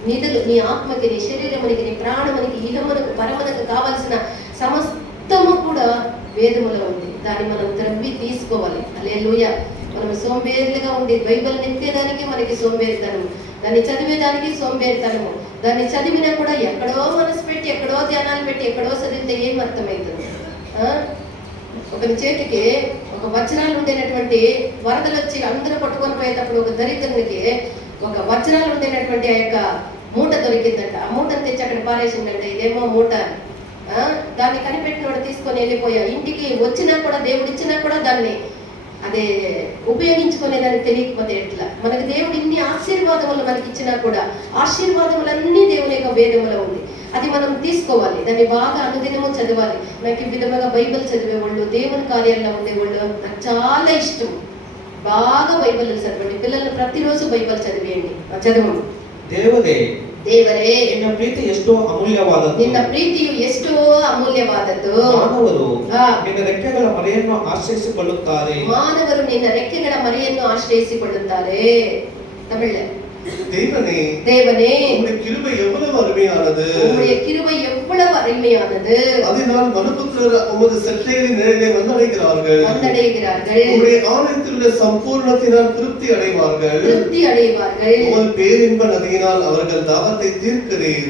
నిధులు నీ ఆత్మకి, నీ శరీరమునికి, నీ ప్రాణమునికి, ఇహమునకు, పరమునకు కావలసిన సమస్తము కూడా వేదములో ఉంది. దాన్ని మనం త్రవ్వి తీసుకోవాలి. హల్లెలూయా. మనం సోంబేరులుగా ఉండి బైబిల్ నింపేదానికి మనకి సోంబేరితనము, దాన్ని చదివేదానికి సోంబేరితనము. దాన్ని చదివినా కూడా ఎక్కడో మనసు పెట్టి, ఎక్కడో ధ్యానాలు పెట్టి, ఎక్కడో చదివితే ఏం అర్థమవుతుంది? ఒకరి చేతికి ఒక వజ్రాలు ఉండేటటువంటి, వరదలు వచ్చి అందరూ పట్టుకొని పోయేటప్పుడు ఒక దరిద్రునికి ఒక వజ్రాలు ఉండేటటువంటి ఆ యొక్క మూట దొరికిందంట. ఆ మూటను తెచ్చి అక్కడ పారేసిందంట. ఇదేమో మూట. దాన్ని కనిపెట్టినోడు తీసుకొని వెళ్ళిపోయా. ఇంటికి వచ్చినా కూడా, దేవుడు ఇచ్చినా కూడా దాన్ని అదే ఉపయోగించుకునేదానికి తెలియకపోతే ఎట్లా? మనకు దేవుడు ఇన్ని ఆశీర్వాదములు మనకి ఇచ్చినా కూడా ఆశీర్వాదములన్నీ దేవుని యొక్క వేదములో ఉంది. అది మనం తీసుకోవాలి, దాన్ని బాగా అనుదినము చదవాలి. నాకు ఈ విధంగా బైబిల్ చదివేవాళ్ళు, దేవుని కార్యాల్లో ఉండేవాళ్ళు నాకు చాలా ఇష్టం. బాగా బైబిల్ చదవండి. పిల్లల్ని ప్రతిరోజు బైబిల్ చదవండి. ದೇವರೇ, ನಿನ್ನ ಪ್ರೀತಿ ಎಷ್ಟೋ ಅಮೂಲ್ಯವಾದದ್ದು. ನಿನ್ನ ಪ್ರೀತಿಯು ಎಷ್ಟೋ ಅಮೂಲ್ಯವಾದದ್ದು. ಮಾನವರು ನಿನ್ನ ರೆಕ್ಕೆಗಳ ಮರೆಯನ್ನು ಆಶ್ರಯಿಸಿಕೊಳ್ಳುತ್ತಾರೆ. ಮಾನವರು ನಿನ್ನ ರೆಕ್ಕೆಗಳ ಮರೆಯನ್ನು ಆಶ್ರಯಿಸಿಕೊಳ್ಳುತ್ತಾರೆ. ತಮಿಳ್. தேவனே, தேவனே, உம்முடைய கிருபை எவ்வளவு அருமையானது. உம்முடைய கிருபை எவ்வளவு அருமையானது. அதனால் மனுபுத்திரர் உமது செட்டைகளின் நிழலை வந்தடைகிறார்கள். உம்முடைய ஆலயத்தில் உள்ள சம்பூர்ணத்தினால் திருப்தி அடைவார்கள். உமது பேரின்ப நதியினால் அவர்கள் தாகத்தை தீர்க்கிறீர்.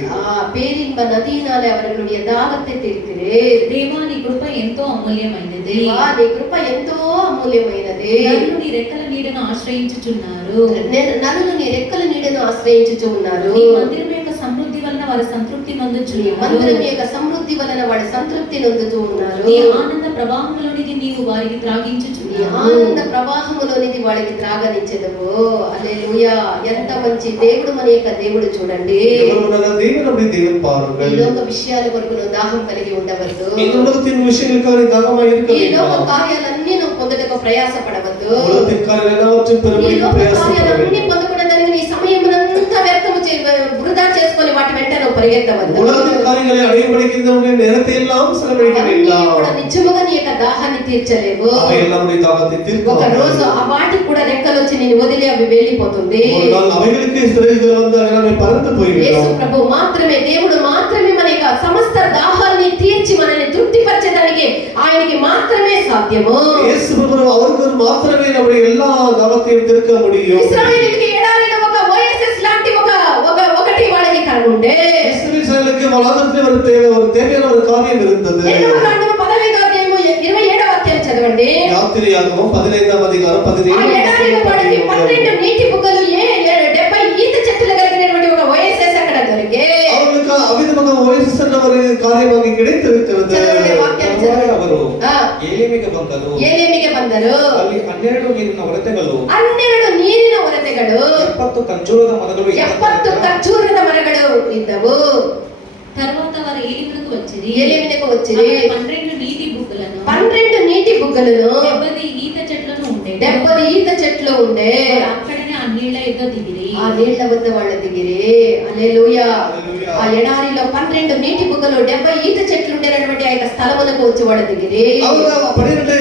பேரின்ப నదిயினாலே அவர்களுடைய దాహத்தை తీర్க்கிறீர். దేవా, నీ కృప ఎంతో అమూల్యమైనది. దేవా, నీ కృప ఎంతో అమూల్యమైనది. నరులు నీ రెక్కల నీడను ఆశ్రయించుచున్నారు. నరులు నీ రెక్కల నీడను ఆశ్రయించుచు ఉన్నారు. నీ మందిరం యొక్క సమృద్ధి వలన వారు సంతృప్తి నొందుచున్నారు. మందిరం యొక్క సమృద్ధి వలన వారు సంతృప్తి నొందుతూ ఉన్నారు. నీ ఆనంద ప్రవాహంలోనిది నీవు వారికి త్రాగించుచున్నావు. ఆనంద ప్రవాహములోనిది వారికి త్రాగనిచ్చెదవు. హల్లెలూయా. ఎంత మంచి దేవుడు మన యొక్క దేవుడు చూడండి. ఈ లోక విషయాల కొరకు దాహం కలిగి ఉండవద్దు. ఈ లోక కార్యాలన్నీ నువ్వు పొందుటకు ప్రయాసపడవద్దు. ఈ లోక కార్యాలన్నీ పొందుకునేదానికి నీ సమయమునంతా వ్యర్థము వృధా చేసుకొని వాటి వెంట నువ్వు పరిగెత్తవద్దు. నిజముగా నీ యొక్క దాహాన్ని తీర్చలేవు. ఒక రోజు ఆ వాటికి కూడా రెక్కలు వచ్చి నేను వదిలి అవి వెళ్ళిపోతుంది. యేసు ప్రభు మాత్రమే, దేవుడు మాత్రమే మన యొక్క సమస్త దాహాన్ని తీర్చి మనల్ని తృప్తిపరచడానికి ఆయనకి మాత్రమే సాధ్యము. ఇశ్రాయేలీయులకి ఎడారిలో ఒక ఓఎస్ఎస్ లాంటి ఒకటి వాళ్ళకి కనుండే. ఇశ్రాయేలీయులకి వాళ్ళందరికీ ఒక தேவையான ஒரு காரியம் இருந்தது. 27వ అధ్యాయం చదవండి. యాత్రియాగమం 15వ అధికారం 17వ ఎడారిలో పడి 12 నీటి బుగ్గలు 70 ఈత చెట్లు కలిగినటువంటి ఒక ఓఎస్ఎస్ అక్కడ దొరికే. அவங்களுக்கு அவிதமாக ஓஎஸ்எஸ் என்ற ஒரு காரியம் அங்கே கிடைத்திருக்கிறது. ಚದವಣೆ ವಾಕ್ಯ ತರುವಾಯ ಅವರು ಆ. ಏಲಿಮಿಗೆ ಬಂದರು. ಏಲೇಮಿಗೆ ಬಂದರು. ಅಲ್ಲಿ 12 ನೀರಿನ ಒರತೆಗಳು, 12 ನೀರಿನ ಒರತೆಗಳು, 70 ಖರ್ಜೂರದ ಮರಗಳು 70 ಖರ್ಜೂರದ మరಗಳು ఇద్దవు. తర్వాత వారు ఏలిమునకు వచ్చిరి. ఏలేమినకు వచ్చిరి. 12 నీటి బుగ్గలను, 12 నీటి బుగ్గలను, 70 ఈత చెట్లను ఉండే. 70 ఈత చెట్లు ఉండే. వారు అక్కడనే ఆ నీళ్ల యొద్ద దిగిరి. ఆ నీళ్ల వద్ద వాళ్ళు దిగిరి. హల్లెలూయా. హల్లెలూయా. ఆ ఎడారిలో 12 నీటి బుగ్గలు 70 ఈత చెట్లు ఉండేటటువంటి ఆ యొక్క స్థలములకు వచ్చి వాళ్ళు దిగిరి. அவங்க 12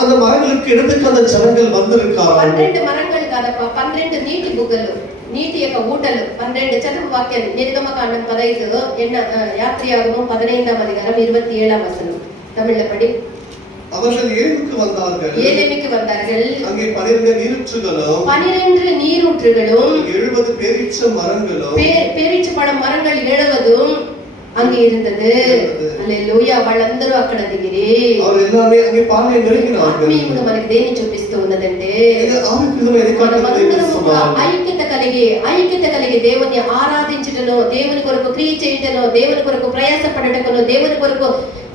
அந்த மரங்களுக்கு இடத்துக்கு அந்த ஜனங்கள் வந்திருக்காங்க. 12 మరங்கள் కాదప్ప, 12 నీటి బుగ్గలు, నీటి యొక్క ఊటలు. 12 చదువు వాక్యాలు. నిర్గమకాండం 15 யாத்திரையாகமம் 15ஆம் அதிகாரம் 27ஆம் வசனம். தமிழ்ல படி. அவர்கள் ஏலிமுக்கு வந்தார்கள். ஏலேமிக்கு வந்தார்கள். அங்கே 12 நீரூற்றுகளும் 12 நீரூற்றுகளும் 70 பேரீச்ச மரங்களும் பேரீச்ச பழம் மரங்கள் 70 அங்கே இருந்தது. హల్లెలూయా. వాళ్ళందరూ అక్కడ దిగిరి. அவர் எல்லாமே அங்கே பாலையை நெருங்கினார்கள். ఆత్మీయంగా మనకి దేన్ని చూపిస్తూ ఉన్నదంటే, இது ஆவிக்குரிய మనమందరము ఐక్యత కలిగి దేవుని ఆరాధించుటను, దేవుని కొరకు క్రియ చేయుటను, దేవుని కొరకు ప్రయాసపడటకును, దేవుని కొరకు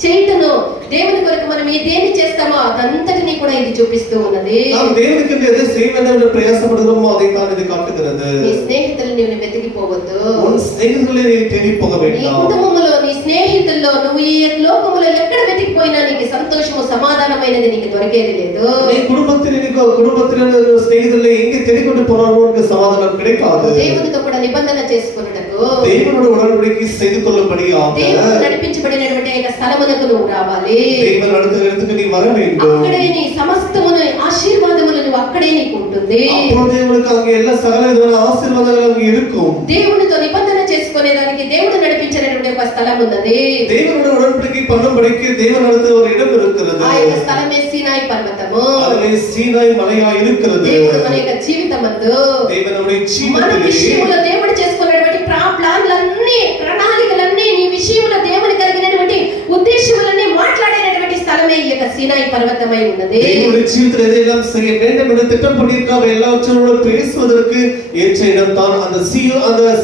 చేయుటను, దేవుని కొరకు మనం ఈ దేన్ని చేస్తామో అదంతటిని కూడా ఇది చూపిస్తూ ఉన్నది. நாம் தேவனுக்கு எதை செய்வது என்று பிரயாசப்படுகிறோமோ அதை தான் இது காட்டுகிறது. నీ స్నేహితులు నీవు వెతికిపోవద్దు. உன் சிநேகிதர்களை நீ தேடி போக నీ வேண்டாம். కుటుంబములో, నీ స్నేహితుల్లో, నువ్వు ఈ లోకములో ఎక్కడ వెతికిపోయినా నీకు సంతోషము సమాధానమైనది నీకు దొరికేది లేదు. நீ குடும்பத்தில் స్నేహితుల్ని எங்கே தேடிக்கொண்டு போனாலும் உனக்கு சமாதானம் கிடைக்காது. దేవునితో కూడా నిబంధన చేసుకొనుటకు, தேவனோட உடன்படிக்கை செய்து கொள்ளும்படியாக దేవుడు నడిపించబడినటువంటి ఆ స్థలమునకు నువ్వు రావాలి. தேவன் அடுத்த இடத்துக்கு நீ வர வேண்டும். అక్కడే నీ సమస్తమును ఆశీర్వాదములు నువ్వు అక్కడే నీకు ఉంటుంది. அப்பொழுது உனக்கு அங்கே எல்லா சகல விதமான ஆசீர்வாதங்கள் அங்கே இருக்கும். దేవునితో నిబంధన చేసుకునేదానికి దేవుడు నడిపించినటువంటి ఒక స్థలం ఉన్నది. தேவனோட உடன்படிக்கை பண்ணும்படிக்கு தேவன் அடுத்த ஒரு இடம் இருக்கிறது. ఆ యొక్క స్థలమే సీనాయి పర్వతము. அதிலே சீனாய் மலையாய் இருக்கிறது. దేవుడు మన యొక్క జీవితమందు, தேவனுடைய మన జీవితంలో విషయంలో దేవుడు చేసుకున్నటువంటి ప్లాన్లన్నీ, ప్రణాళికలన్నీ, నీ విషయంలో దేవుని కలిగినటువంటి ఉద్దేశములన్నీ మాట్లాడేటటువంటి స్థలమే ఈ యొక్క సీనాయి పర్వతమై ఉన్నది. தேவனுடைய ஜீவிதத்தில் எதையெல்லாம் செய்ய வேண்டும் என்று திட்டம் பண்ணியிருக்கார் எல்லாவற்றோடு பேசுவதற்கு ஏற்ற இடம் தான் அந்த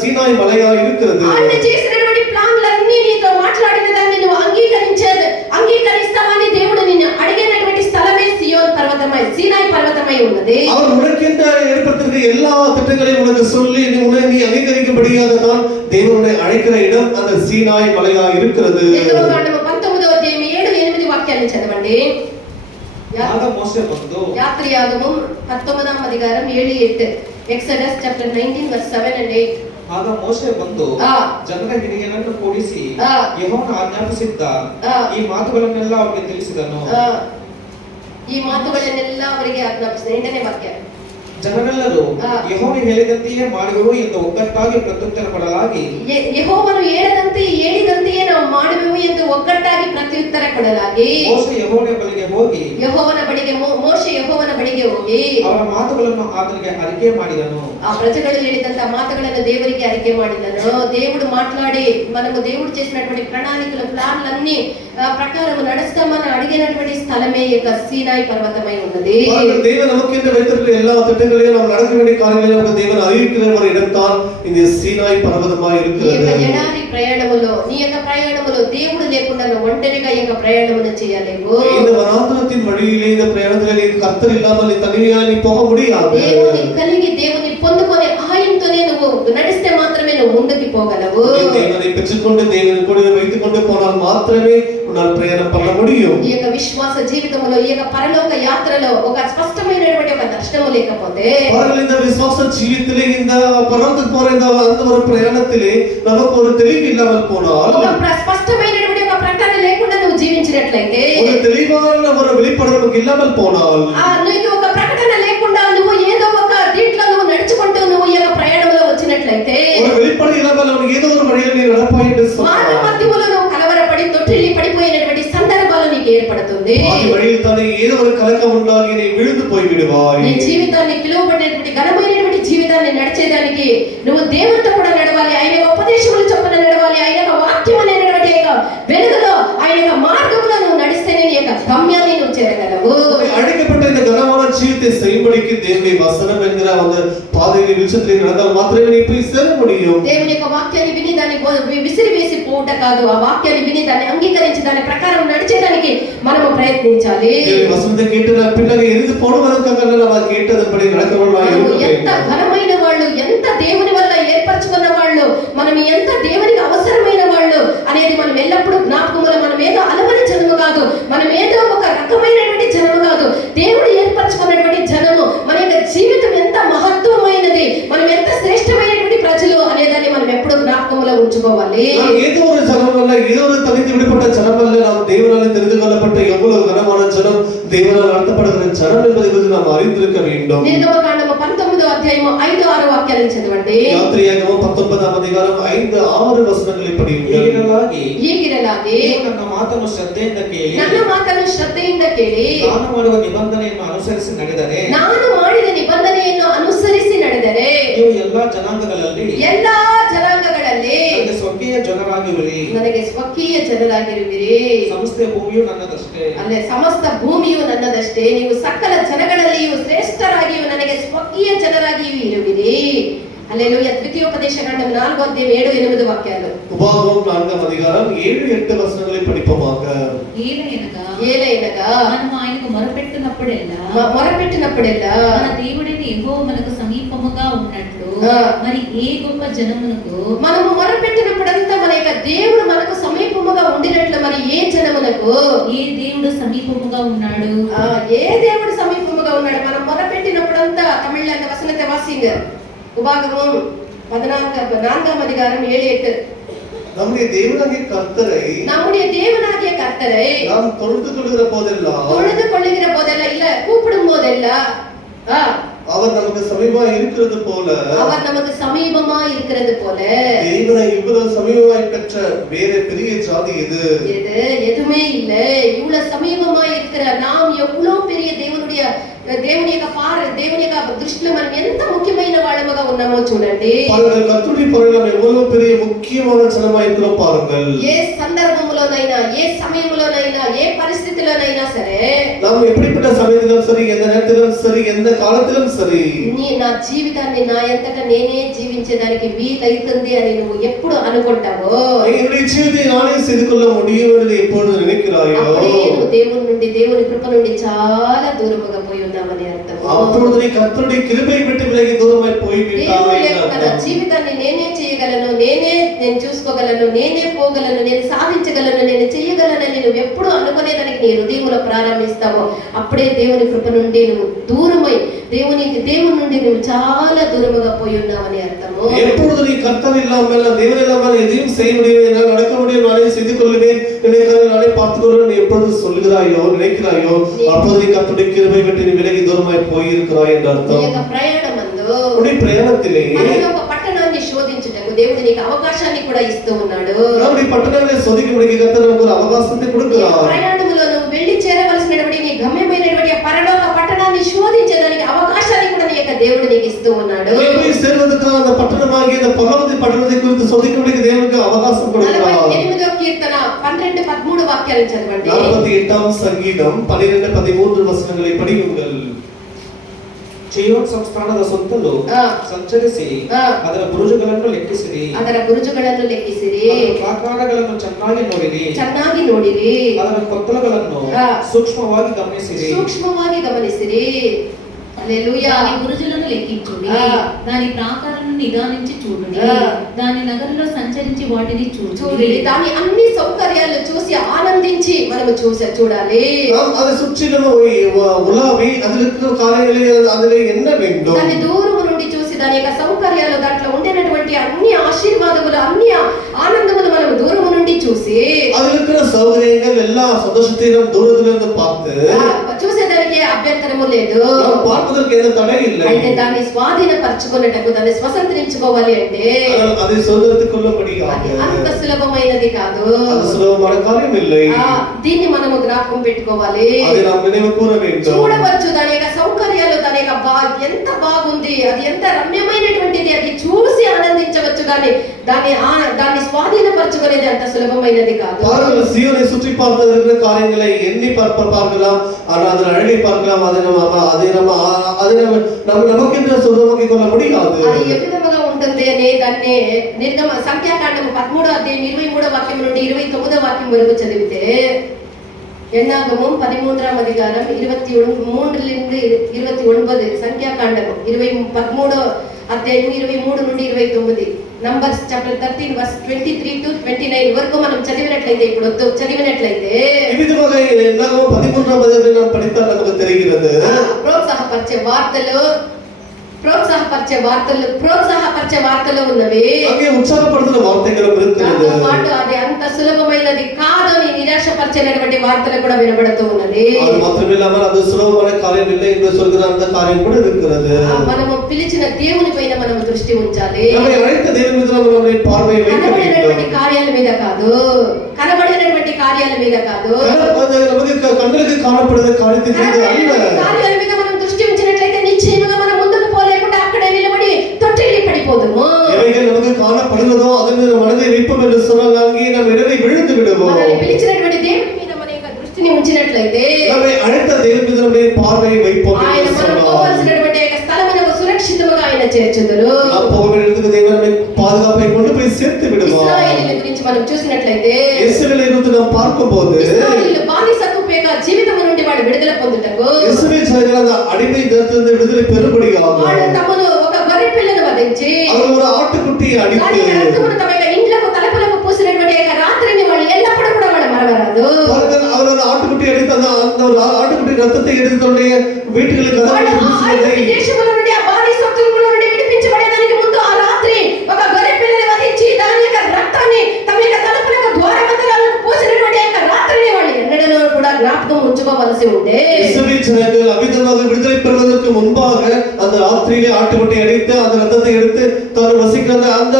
சீனாய் மலையாய் இருக்கிறது. ఆయన చేసినటువంటి ప్లాన్లన్నీ నీతో మాట్లాడిన దాన్ని నువ్వు అంగీకరిస్తావని దేవుడు నిన్ను అడిగినటువంటి స్థలమే సియోన్ పర్వతమై, సీనాయి పర్వతమై ఉన్నది. அவர் உனக்கென்ற ஏற்படுத்திருக்கிற எல்லா திட்டங்களையும் உனக்கு சொல்லி நீ அங்கீகரிக்கும்படியாக தான் தேவனுடைய அழைக்கிற இடம் அந்த சீனாய் மலையாய் இருக்கிறது. నిర్గమకాండము 19వ అధ్యాయం 7-8 వాక్యాలను చదవండి. ಆಗ ಮೋಸೆ ಬಂದು, యాత్రియాగమం 19వ అధికారం 7-8. ఎక్సోడస్ చాప్టర్ 19 verse 7 and 8. ಆಗ ಮೋಸೆ ಬಂದು ಆ. ಜನರ ಹಿರಿಯರನ್ನು ಕೂಡಿಸಿ ಆ. ಯೆಹೋವನು ಆಜ್ಞಾಪಿಸಿದ್ದ ಆ. ಈ ಮಾತುಗಳನ್ನೆಲ್ಲ ಅವರಿಗೆ ತಿಳಿಸಿದನು. ಈ ಮಾತುಗಳನ್ನೆಲ್ಲ ಅವರಿಗೆ ಆಜ್ಞಾಪಿಸಿದ. 8ನೇ ವಾಕ್ಯ. ಜನರೆಲ್ಲರೂ ಆ. ಯೆಹೋವನು ಹೇಳಿದಂತೆಯೇ ಮಾಡುವೆವು ಎಂದು ಒಗ್ಗಟ್ಟಾಗಿ ಪ್ರತ್ಯುತ್ತರ ಕೊಡಲಾಗಿ, ಯೆಹೋವನು ಹೇಳಿದಂತೆಯೇ ನಾವು ಮಾಡುವೆವು ಎಂದು ಒಗ್ಗಟ್ಟಾಗಿ ಪ್ರತ್ಯುತ್ತರ ಕೊಡಲಾಗಿ, ಮೋಶೆ ಯೆಹೋವನ ಬಳಿಗೆ ಹೋಗಿ ಮೋಶೆ ಯೆಹೋವನ ಬಳಿಗೆ ಹೋಗಿ ಅವರ ಮಾತುಗಳನ್ನು ಆತನಿಗೆ ಅರಿಕೆ ಮಾಡಿದನು. ఆ ప్రజలు ಹೇಳಿದಂತ మాటಗಳನ್ನು దేవునికి అరికే ಮಾಡಿದನು. దేవుడు మాట్లాడి మనము దేవుడు చేసినటువంటి ప్రణాళికలు, ప్లాన్లన్నీ ప్రకారము నడుస్తామని అడిగినటువంటి స్థలమే ఈ యొక్క సీనాయి పర్వతమై ఉన్నది. தேவன் நமக்கு என்று வைத்திருக்கிற எல்லா திட்டங்களையும் நாம் நடக்க வேண்டிய காரியங்களை நமக்கு தேவன் அறிவிக்கிற ஒரு இடம்தான் இந்த சீனாய் பர்வதமாய் ఈ இருக்கிறது. యొక్క ఎడారి ప్రయాణములో, నీ యొక్క ప్రయాణములో దేవుడు లేకుండా నువ్వు ఒంటరిగా ఈ యొక్క ప్రయాణమును చేయలేవు. இந்த வனாந்தரத்தின் வழியிலே இந்த பிரயாணத்திலே நீ கர்த்தர் இல்லாமல் நீ தனியா நீ போக முடியாது. దేవుని కలిగి దేవుని పొందుకొని ఆయనతోనే నువ్వు నడిస్తే మాత్రమే నువ్వు ముందుకు పోగలవు. தேவனை பெற்றுக்கொண்டு தேவனை கூட வைத்துக் கொண்டு போனால் மாத்திரமே உன்னால் பிரயாணம் பண்ண முடியும். ఈ యొక్క విశ్వాస జీవితంలో, ఈ యొక్క పరలోక యాత్రలో ఒక స్పష్టమైనటువంటి ఒక దర్శనము లేకపోతే, அவர்கள் இந்த விசுவாச ஜீவியத்திலே இந்த பரலோகத்துக்கு போற இந்த அந்த ஒரு பிரயாணத்திலே நமக்கு ஒரு தெளிவு இல்லாமல் போனால், ఒక స్పష్టమైనటువంటి ఒక ప్రకటన లేకుండా నువ్వు జీవించినట్లయితే, ஒரு தெளிவான ஒரு வெளிப்பாடு நமக்கு இல்லாமல் போனால், నీకు ఒక ప్రకటన లేకుండా నువ్వు ఏదో ఒక దీంట్లో నువ్వు నడుచుకుంటూ నువ్వు ఈ యొక్క ప్రయాణంలో వచ్చినట్లయితే, ஒரு வெளிப்பாடு இல்லாமல் அவனுக்கு ஏதோ ஒரு வழியில் நீ நடப்பாய் என்று మార్గ சொன்னார். మధ్యములో నువ్వు కలవరపడి తొట్టిల్లి పడిపోయినటువంటి సందర్భాలు నీకు ఏర్పడుతుంది. பாதி வழியில் தானே ஏதோ ஒரு கலக்கம் உண்டாகி நீ விழுந்து போய் விடுவாய். నీ జీవితాన్ని పిలువబడినటువంటి ఘనమైనటువంటి జీవితాన్ని నడిచేదానికి నువ్వు దేవునితో కూడా నడవాలి. ఆయన యొక్క ఉపదేశములు చొప్పున నడవాలి. ఆయన యొక్క వాక్యం అనేటువంటి యొక్క వెలుగులో, ఆయన యొక్క మార్గంలో నువ్వు నడిస్తేనే నీ యొక్క గమ్యాన్ని నువ్వు చేరగలవు. அழைக்கப்பட்ட இந்த கனமான ஜீவித்தை செய்யும்படிக்கு தேவனுடைய வசனம் என்கிற அந்த பாதையிலே வெளிச்சத்திலே நடந்தால் மாத்திரமே நீ போய் சேர முடியும். దేవుని యొక్క వాక్యాన్ని విని దాన్ని విసిరివేసి పోవుట కాదు, ఆ వాక్యాన్ని విని దాన్ని అంగీకరించి దాని ప్రకారం నడిచేదానికి మనము ప్రయత్నించాలి. தேவனுடைய வசனத்தை கேட்டு நான் பின்னாடி எரிந்து போடுவதற்காக நாம் கேட்டதன்படி நடக்கிறவர்களாக మనము இருக்க ఎంత வேண்டும். ఘనమైన వాళ్ళు, ఎంత దేవుని వల్ల ఏర్పరచుకున్న వాళ్ళు, మనం ఎంత దేవునికి అవసరమైన వాళ్ళు అనేది మనం ఎల్లప్పుడూ జ్ఞాపకములో మనం ఏదో అలవని జనము కాదు, మనం ఏదో ఒక రకమైనటువంటి జనము కాదు, దేవుడు ఏర్పరచుకున్నటువంటి జనము. మన యొక్క జీవితం ఎంత మహత్వమైనది, మనం ఎంత శ్రేష్టమైనటువంటి ప్రజలు అనేదాన్ని మనం ఎప్పుడూ జ్ఞాపకములో ఉంచుకోవాలి. நாம் ஏதோ ஒரு ஜனம் அல்ல, ஏதோ ஒரு தனித்து விடுபட்ட ஜனம் அல்ல, நாம் தேவனால் தெரிந்து கொள்ளப்பட்ட எவ்வளவு கனமான ஜனம், தேவனால் நடத்தப்படுகிற ஜனம் என்பதை குறித்து நாம் அறிந்திருக்க வேண்டும். నిర్గమకాండము 19వ అధ్యాయము 5-6 వాక్యాలను చదవండి. யாத்திரையாகமம் 19వ అధ్యాయం 5-6 వచనங்களை படியுங்கள். ಹೀಗಿರಲಾಗಿ ನೀವು ನನ್ನ ಮಾತನ್ನು ಶ್ರದ್ಧೆಯಿಂದ ಕೇಳಿ ನನ್ನ ಮಾತನ್ನು ಶ್ರದ್ಧೆಯಿಂದ ಕೇಳಿ ನಾನು ಮಾಡುವ ನಿಬಂಧನೆಯನ್ನು ಅನುಸರಿಸಿ ನಡೆದರೆ ನಾನು ಮಾಡಿದ ನಿಬಂಧನೆಯನ್ನು ಅನುಸರಿಸಿ ನಡೆದರೆ ನೀವು ಎಲ್ಲಾ ಜನಾಂಗಗಳಲ್ಲಿ ಎಲ್ಲಾ ಜನಾಂಗಗಳಲ್ಲಿ ನನಗೆ ಸ್ವಕೀಯ ಜನರಾಗಿರುವಿರಿ. ನನಗೆ ಸ್ವಕೀಯ ಜನರಾಗಿರುವಿರಿ. ಸಮಸ್ತ ಭೂಮಿಯು ನನ್ನದಷ್ಟೇ. ಅಲ್ಲೇ ಸಮಸ್ತ ಭೂಮಿಯು ನನ್ನದಷ್ಟೇ. ನೀವು ಸಕಲ ಜನಗಳಲ್ಲಿಯೂ ಶ್ರೇಷ್ಠರಾಗಿಯೂ ನನಗೆ ಸ್ವಕೀಯ ಜನರಾಗಿಯೂ ಇರುವಿರಿ. హల్లెలూయా. ద్వితీయోపదేశకాండం 4వ అధ్యాయం 7-8 వాక్యాలు. உபாகமம் 4వ అధ్యాయం 7-8 వచనங்களை படிப்போமாக. ఏలయనగా మనము ఆయనకు మొరపెట్టినప్పుడెల్లా మన దేవుడైన యెహోవా మనకు సమీపముగా ఉన్నట్లు మరి ఏ గొప్ప జనమునకు మనము మొరపెట్టినప్పుడంతా మన యొక్క దేవుడు మనకు సమీపముగా ఉండినట్లు మరి ఏ జనమునకు ఏ దేవుడు సమీపముగా ఉన్నాడు, ఏ దేవుడు సమీపముగా ఉన్నాడు. మనం మొరపెట్టినప్పుడంతా తమిళ్లో அந்த வசனத்தை வாசிங்க. உபாகமம் 4వ அதிகாரம் 7-8. நம்முடைய தேவனாகிய கர்த்தரை நாம் தொழுது கொள்கிற போதெல்லாம் இல்ல கூப்பிடும் போதெல்லாம் அவர் நமக்கு சமீபமா இருக்கிறது போல தேவனை இவ்வளவு சமீபமாய் பெற்ற வேற பெரிய ஜாதி எது? எதுவுமே இல்ல. இவ்வளவு சமீபமாய் இருக்கிற நாம் எவ்வளவு பெரிய దేవుని యొక్క దృష్టిలో మనం ఎంత ముఖ్యమైన వాళ్ళముగా ఉన్నామో చూడండి. பாருங்கள், கர்த்தருடைய பரிணாமம் எவ்வளவு பெரிய முக்கியமான ஜனமாய் இருக்கிறோம் பாருங்கள். ఏ సందర్భంలోనైనా, ఏ సమయంలోనైనా, ఏ పరిస్థితిలోనైనా సరే, நாம் எப்படிப்பட்ட சமயத்திலும் சரி, எந்த நேரத்திலும் சரி, எந்த காலத்திலும் சரி, నా జీవితాన్ని నా ఎంతటా నేనే జీవించేదానికి వీలైతుంది అని నువ్వు ఎప్పుడు అనుకుంటావో, என்னுடைய ஜீவித்தை நானே செய்து கொள்ள முடியும் என்று எப்பொழுது நினைக்கிறாயோ, దేవుని నుండి, దేవుని కృప నుండి చాలా దూరముగా పోయి ఉన్నామని అర్థం. அப்பொழுது நீ கர்த்தருடைய கிருபை விட்டு விலகி தூரமாய் போய்விட்டாய். నా జీవితాన్ని నేనే చేయగలను, నేను చూసుకోగలను, నేనే పోగలను, నేను సాధించగలను, నేను చేయగలనని నువ్వు ఎప్పుడు అనుకునేదానికి నీ హృదయంలో ప్రారంభిస్తావో అప్పుడే దేవుని కృప నుండి నువ్వు దూరమై దేవుని నుండి నువ్వు చాలా దూరముగా పోయి ఉన్నావని అర్థము. எப்பொழுது நீ கர்த்தர் இல்லாமல், தேவன் இல்லாமல் எதையும் செய்ய முடியும், என்னால் நடக்க முடியும், நானே செய்து கொள்வேன், நினைக்கிறேன், நானே பார்த்துக் கொள்வேன், நீ எப்பொழுது சொல்லுகிறாயோ, நினைக்கிறாயோ, அப்போது நீ கர்த்தருடைய கிருபை விட்டு நீ விலகி தூரமாய் போயிருக்கிறாய் என்று அர்த்தம். ప్రయాణమందు ప్రయాణத்திலே ఒక పట్టణాన్ని శోధించుటకు దేవుడు నీకు అవకాశాన్ని కూడా ఇస్తూ ఉన్నాడు. நம்முடைய பட்டணங்களை சோதிக்கும்படிக்கு கர்த்தர் நமக்கு ஒரு அவகாசத்தை கொடுக்கிறார். ప్రయాణములో నువ్వు వెళ్ళి చేరవలసినటువంటి నీ గమ్యమైనటువంటి పరలోక పట్టణాన్ని శోధించేదానికి అవకాశాన్ని కూడా నీ యొక్క దేవుడు నీకు ఇస్తూ ఉన్నాడు. போய் சேர்வதற்கான அந்த பட்டணமாகிய அந்த பட்டணத்தை குறித்து சோதிக்கும்படிக்கு தேவனுக்கு அவகாசம் கொடுக்கிறார். 48వ కీర్తన 12-13 వాక్యాలను చదవండి. 48వ సంగీతం 12-13 వచనங்களை படியுங்கள். ಚೀಯೋನ್ ಸಂಸ್ಥಾನದ ಸುತ್ತಲೂ ಸಂಚರಿಸಿ ಅದರ ಬುರುಜುಗಳನ್ನು ಲೆಕ್ಕಿಸಿರಿ. ಅದರ ಪ್ರಾಕಾರಗಳನ್ನು ಚೆನ್ನಾಗಿ ನೋಡಿರಿ. ಅದರ ಕೊತ್ತಲಗಳನ್ನು ಸೂಕ್ಷ್ಮವಾಗಿ ಗಮನಿಸಿರಿ. హల్లెలూయా. దాని బురుజులను లెక్కించుడి, దాని ప్రాకారాలను నిదానించి చూడుడి, దాని నగరంలో సంచరించి వాటిని చూడుడి. దాని అన్ని సౌకర్యాలు చూసి ఆనందించి మనము చూడాలి. அதை சுற்றிலும் உலாவி அதிலுக்கு காரியங்களில் அதிலே என்ன வேண்டும், దాని దూరము నుండి చూసి దాని యొక్క సౌకర్యాలు, దాంట్లో ఉండేటువంటి అన్ని ఆశీర్వాదములు, అన్ని ఆనందములు మనము దూరము నుండి చూసి அதிலுக்கு సౌకర్యங்கள் எல்லா சந்தோஷத்தையும் దూరத்திலிருந்து பார்த்து చూసేదానికి అభ్యంతరము లేదు, பார்ப்பதற்கு எந்த தடை இல்லை. అయితే దాన్ని స్వాధీనపరచుకున్నటకు, దాన్ని స్వతంత్రించుకోవాలి అంటే அதை சுதந்திரத்துக்குள்ளபடியாக అంత సులభమైనది కాదు, அது சுலபமான காரியம் இல்லை. దీన్ని మనము జ్ఞాపకం పెట్టుకోవాలి, அதை நாம் நினைவு கூற வேண்டும். చూడవచ్చు దాని యొక్క సౌకర్యాలు, దాని యొక్క ఎంత బాగుంది, అది ఎంత రమ్యమైనటువంటిది, అది చూసి ఆనందించవచ్చు, కానీ దాన్ని స్వాధీనపరచు పంచుకునేది అంత సులభమైనది కాదు. பாருங்கள், சீயோனை சுற்றி பார்த்து இருக்கிற காரியங்களை எண்ணி பார்க்கலாம், ஆனா அதன் அழகை பார்க்கலாம், அதை நமக்கென்று சொந்தமாக்கிக் கொள்ள முடியாது. అది ఏ విధముగా ఉంటుంది అనే దాన్ని సంఖ్యాకాండం 13వ అధ్యాయం 23వ వాక్యం నుండి 29వ వాక్యం వరకు చదివితే, ఎన్నాగమం 13వ అధికారం 23 నుండి 29, సంఖ్యాకాండము 13వ అధ్యాయం 23 నుండి 29, నంబర్స్ చాప్టర్ 13 వర్స్ 23 టు 29 వరకు మనం చదివినట్లయితే, ఇప్పుడు చదివినట్లయితే ఈ విధంగా ఎన్నాగమం 13వ అధ్యాయం நாம் படித்தால் நமக்கு தெரிகிறது. ప్రోత్సాహపరిచే వార్తలు ఉన్నవి. అங்கே ఉత్సాహపడుతున్న వార్తలు இருக்கிறது. పాటు అది అంత సులభమైనది కాదు అని నిరాశపరిచేటువంటి వార్తలు కూడా వినబడుతూ ఉన్నది. அது மாத்திரமில்லாமல் அது சுலபமான காரியம் இல்லை என்று சொல்கிற அந்த காரியம் கூட இருக்கிறது. మనము పిలిచిన దేవుని పైన మనం దృష్టి ఉంచాలి. நம்மை அழைத்த தேவன் மீது நம்முடைய பார்வையை வைக்க வேண்டும். కనబడినటువంటి కార్యాల మీద కాదు, కనబడినటువంటి కార్యాల మీద కాదు, நமக்கு கண்களுக்கு காணப்படுகிற காரியத்தின் மீது அல்ல. కార్యాల మీద మనం దృష్టి ఉంచినట్లయితే నిశ్చయముగా మనం ముందుకు పోలేకుండా అక్కడే నిలబడి తొట్టిల్లి పడిపోదుము. எவைகள் நமக்கு காணப்படுகிறதோ அதன் மீது மனதை வைப்போம் என்று சொன்னால் அங்கே நாம் இடரை விழுந்து விடுவோம். మనల్ని పిలిచినటువంటి దేవుని మీద మన యొక్క దృష్టిని ఉంచినట్లయితే, நம்மை அழைத்த தேவன் மீது நம்முடைய பார்வையை வைப்போம் ఆయన என்று మనం சொன்னால் పోవాల్సినటువంటి యొక్క స్థలమునకు సురక్షితముగా ఆయన చేర్చుదురు. நாம் போக வேண்டிய இடத்துக்கு தேவன் நம்மை பாதுகாப்பை கொண்டு போய் சேர்த்து விடுவார். ఇశ్రాయేలీయుల గురించి మనం చూసినట్లయితే, இஸ்ரவேலை குறித்து நாம் பார்க்கும்போது ఇశ్రాయేలీయులు బానిసత్వపు యొక్క జీవితము నుండి వాళ్ళు విడుదల పొందుటకు, இஸ்ரவேல் ஜனங்கள் அந்த அடிமை தேசத்திலிருந்து விடுதலை பெறும்படியாக వాళ్ళు తమను ఒక గొర్రె పిల్లను వధించి அவர் ஒரு ஆட்டுக்குட்டியை దాని அடித்து యొక్క రక్తమును తమ యొక్క ఇండ్లకు తలుపులకు పూసినటువంటి యొక్క రాత్రిని వాళ్ళు ఎల్లప్పుడూ కూడా వాళ్ళు మరవరాదు. அவர் அந்த ஆட்டுக்குட்டியை அடித்து அந்த ஒரு ஆட்டுக்குட்டி ரத்தத்தை எடுத்து தன்னுடைய வீட்டுகளுக்கு వాళ్ళు கதவை ఆ பூசினதை దేశముల నుండి ఆ బానిసత్వముల నుండి విడిపించబడేదానికి ముందు ఆ రాత్రి ఒక గొర్రె పిల్లని వధించి దాని యొక్క రక్తాన్ని తమ యొక్క తలుపులకు ద్వారబంధకాలకు పూసినటువంటి యొక్క రాత్రిని వాళ్ళు ఎన్నడూ కూడా జ్ఞాపకం ఉంచుకోవలసి ఉండే. இஸ்ரவேல் ஜனங்கள் அவிதமாக விடுதலை பெறுவதற்கு முன்பாக அந்த ராத்திரியிலே ஆட்டுக்குட்டியை அடித்து அந்த ரத்தத்தை எடுத்து தான் வசிக்கிற அந்த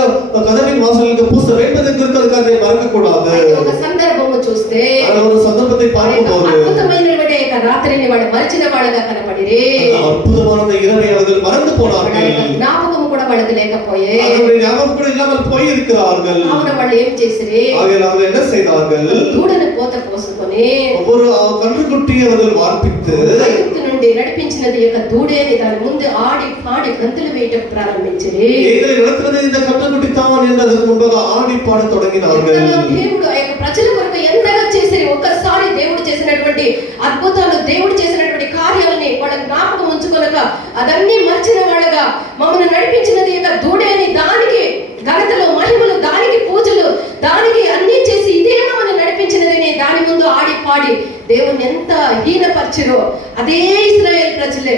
கதவின் வாசலுக்கு பூச வேண்டும் குறித்து அதுக்காக மறக்க கூடாது. అయితే ఒక సందర్భము చూస్తే, அந்த ஒரு சந்தர்ப்பத்தை பார்க்கும்போது అద్భుతమైనటువంటి యొక్క రాత్రిని వాళ్ళు మరిచిన వాళ్ళగా కనపడిరి. அந்த அற்புதமான அந்த இரவை அவர்கள் மறந்து போனார்கள். జ్ఞాపకము కూడా వాళ్ళకి లేకపోయే. அவருடைய ஞாபகம் கூட இல்லாமல் போயிருக்கிறார்கள். కావున వాళ్ళు ఏం చేసిరి, ஆகையால் அவர்கள் என்ன செய்தார்கள், దూడను పోత పోసుకొని ஒவ்வொரு கன்றுக்குட்டியை அவர்கள் வார்ப்பித்து ఐగుప్తు నుండి నడిపించినది యొక్క దూడేని దాని ముందు ఆడి పాడి గంతులు వేయటం ప్రారంభించిరి. எங்களை நடத்துறது இந்த கன்றுக்குட்டி தான் என்று அதற்கு முன்பாக ஆடி பாட தொடங்கினார்கள். దేవుడు ఆ యొక్క ప్రజల కొరకు ఎంతగా చేసిరి. ఒక్కసారి దేవుడు చేసినటువంటి అద్భుతాలు, దేవుడు చేసినటువంటి కార్యాలని వాళ్ళ జ్ఞాపకం ఉంచుకొనక అదన్నీ మర్చిన వాళ్ళగా మమ్మల్ని నడిపించినది యొక్క దూడేని, దానికి ఘనతలు మహిమలు, దానికి పూజలు, దానికి అన్ని చేసి ఇదే మమ్మల్ని నడిపించినది దాని ముందు ఆడి పాడి దేవుని ఎంత హీనపరిచిరో అదే ఇశ్రాయేలు ప్రజలే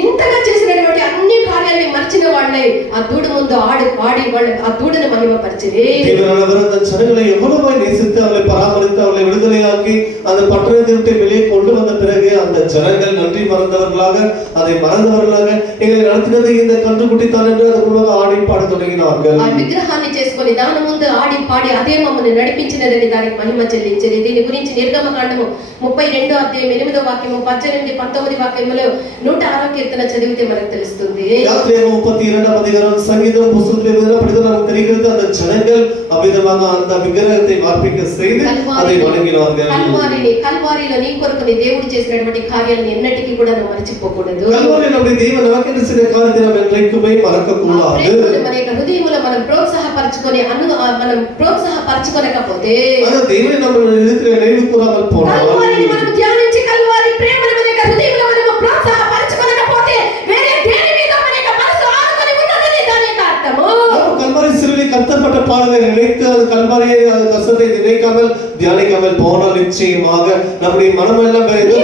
ఇంతగా చేసినటువంటి అన్ని కార్యాలని మర్చిన వాళ్ళే ఆ దూడ ముందు ఆడి పాడి వాళ్ళు ఆ దూడను మహిమపరిచిరి. தேவனானவர் அந்த ஜனங்களை எவ்வளவாய் நேசித்து அவர்களை பராமரித்து அவர்களை விடுதலையாக்கி அந்த பட்டணத்தை விட்டு வெளியே கொண்டு வந்த பிறகு அந்த ஜனங்கள் நன்றி மறந்தவர்களாக, அதை மறந்தவர்களாக எங்களை நடத்தினது இந்த கன்றுக்குட்டி தான் என்று அதற்கு முன்பாக ஆடி பாட தொடங்கினார்கள். ఆ విగ్రహాన్ని చేసుకొని దాని ముందు ఆడి పాడి అదే మమ్మల్ని నడిపించినదని దానికి మహిమ చెల్లించింది. దీని గురించి నిర్గమకాండము 32వ అధ్యాయం 8వ వాక్యము 18 19 వాక్యములో 106వ కీర్తన చదివితే మనకు తెలుస్తుంది. யாத்திரையாகமம் 32వ அதிகாரம் சங்கீதம் புத்தகத்திலே படித்தால் நமக்கு தெரிகிறது, அந்த ஜனங்கள் அவ்விதமாக அந்த விக்கிரகத்தை வார்ப்பிக்க செய்து அதை வணங்கினார்கள். కల్వారిలో నీ కొరకు నీ దేవుడు చేసినటువంటి కార్యాలను ఎన్నటికీ కూడా మనం మర్చిపోకూడదు. கல்வாரியில் நம்முடைய தேவன் நமக்கு செய்த காரியத்தை நாம் என்றைக்குமே மறக்க கூடாது. మన యొక్క హృదయములో మనం ప్రోత్సాహపరచుకోనకపోతే, அந்த தேவனை நம்ம நினைத்து நினைவு கூறாமல் போனால், కల్వారిని మనం ధ్యానించి కల్వారి ప్రేమను మన యొక్క హృదయంలో మనం ప్రోత్సాహపరచుకోనకపోతే వేరే దేని మీద మన యొక్క మనసు ఆనుకొని ఉన్నదని దాని యొక్క అర్థము. கல்வாரி சிலுவை கர்த்தப்பட்ட பாடலை நினைத்து அது கல்வாரியை அது கஷ்டத்தை நினைக்காமல் தியானிக்காமல் போனால் நிச்சயமாக நம்முடைய மனமெல்லாம் வேற ஏதோ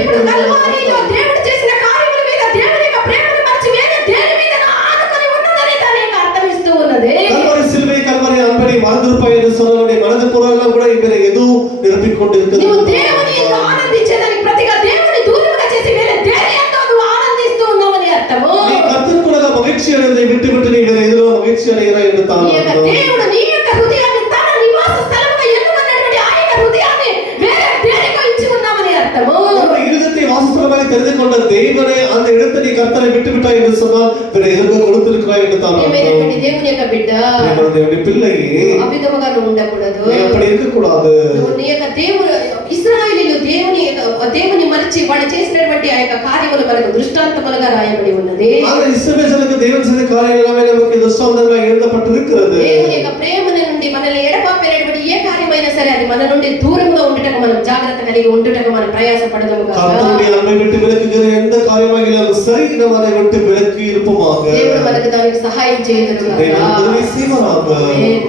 ఇప్పుడు కల్వారిలో దేవుడు చేసిన కార్యముల మీద దేవుని యొక్క ప్రేమను మర్చి వేరే దేని మీద ఆనుకొని ఉన్నదని దాని యొక్క అర్థం ఇస్తూ ఉన్నది. கல்வாரி சிலுவை கல்வாரி அன்பனை மறந்திருப்பாய் என்று சொன்னவருடைய மனது புறமெல்லாம் கூட இவரை எதுவும் நிரப்பிக் கொண்டிருக்கிறது. నువ్వు దేవుని యందు ఆనందించేదానికి ప్రతిగా దేవుని దూరముగా చేసి వేరే దేని యందు నువ్వు ఆనందిస్తూ ఉన్నావని అర్థము. நீ கர்த்தருக்குள்ள மகிழ்ச்சி அடைவதை விட்டுவிட்டு நீ வேற எதிரோ மகிழ்ச்சி அடைகிறாய் என்று தான் నీ యొక్క దేవుడు నీ యొక్క హృదయాన్ని తన నివాస స్థలముగా ఎన్నుకున్నటువంటి ఆ యొక్క హృదయాన్ని వేరే దేనికో ఇచ్చి ఉన్నామని అర్థము. இருதயத்தை வாசஸ்தலமாக தெரிந்து கொண்ட தேவனை அந்த இடத்தை நீ கர்த்தரை விட்டு விட்டாய் என்று சொன்னால் வேற எதற்கு கொடுத்திருக்கிறாய் என்று தான் ప్రియమైనటువంటి దేవుని యొక్క బిడ్డ தேவனுடைய பிள்ளையே ఆ విధముగా నువ్వు ఉండకూడదు. நீ அப்படி இருக்க கூடாது. నువ్వు నీ యొక్క దేవుడు ఇశ్రాయేలీయులు దేవుని మరిచి వాళ్ళు చేసినటువంటి ఆ యొక్క కార్యములు మనకు దృష్టాంతములుగా రాయబడి ఉన్నది. ஆனால் இஸ்ரவேலுக்கு தேவன் செய்த காரியங்கள் எல்லாமே நமக்கு దృష్టాంతంగా எழுதப்பட்டிருக்கிறது. దేవుని యొక్క ప్రేమను నుండి మనల్ని ఎడబాపేటటువంటి ఏ కార్యమైనా సరే అది మన నుండి దూరంగా ఉండుటకు మనం జాగ్రత్త కలిగి ఉండుటకు మనం ప్రయాసపడదాము కాక. கர்த்தருடைய அன்பை விட்டு விலக்குகிற எந்த காரியமாகிலும் சரி நாம் அதை விட்டு விலக்கி இருப்போமாக. దేవుడు మనకు దానికి సహాయం చేయదురు కాక. தேவன் உதவி செய்வாராக. ఆమేన్.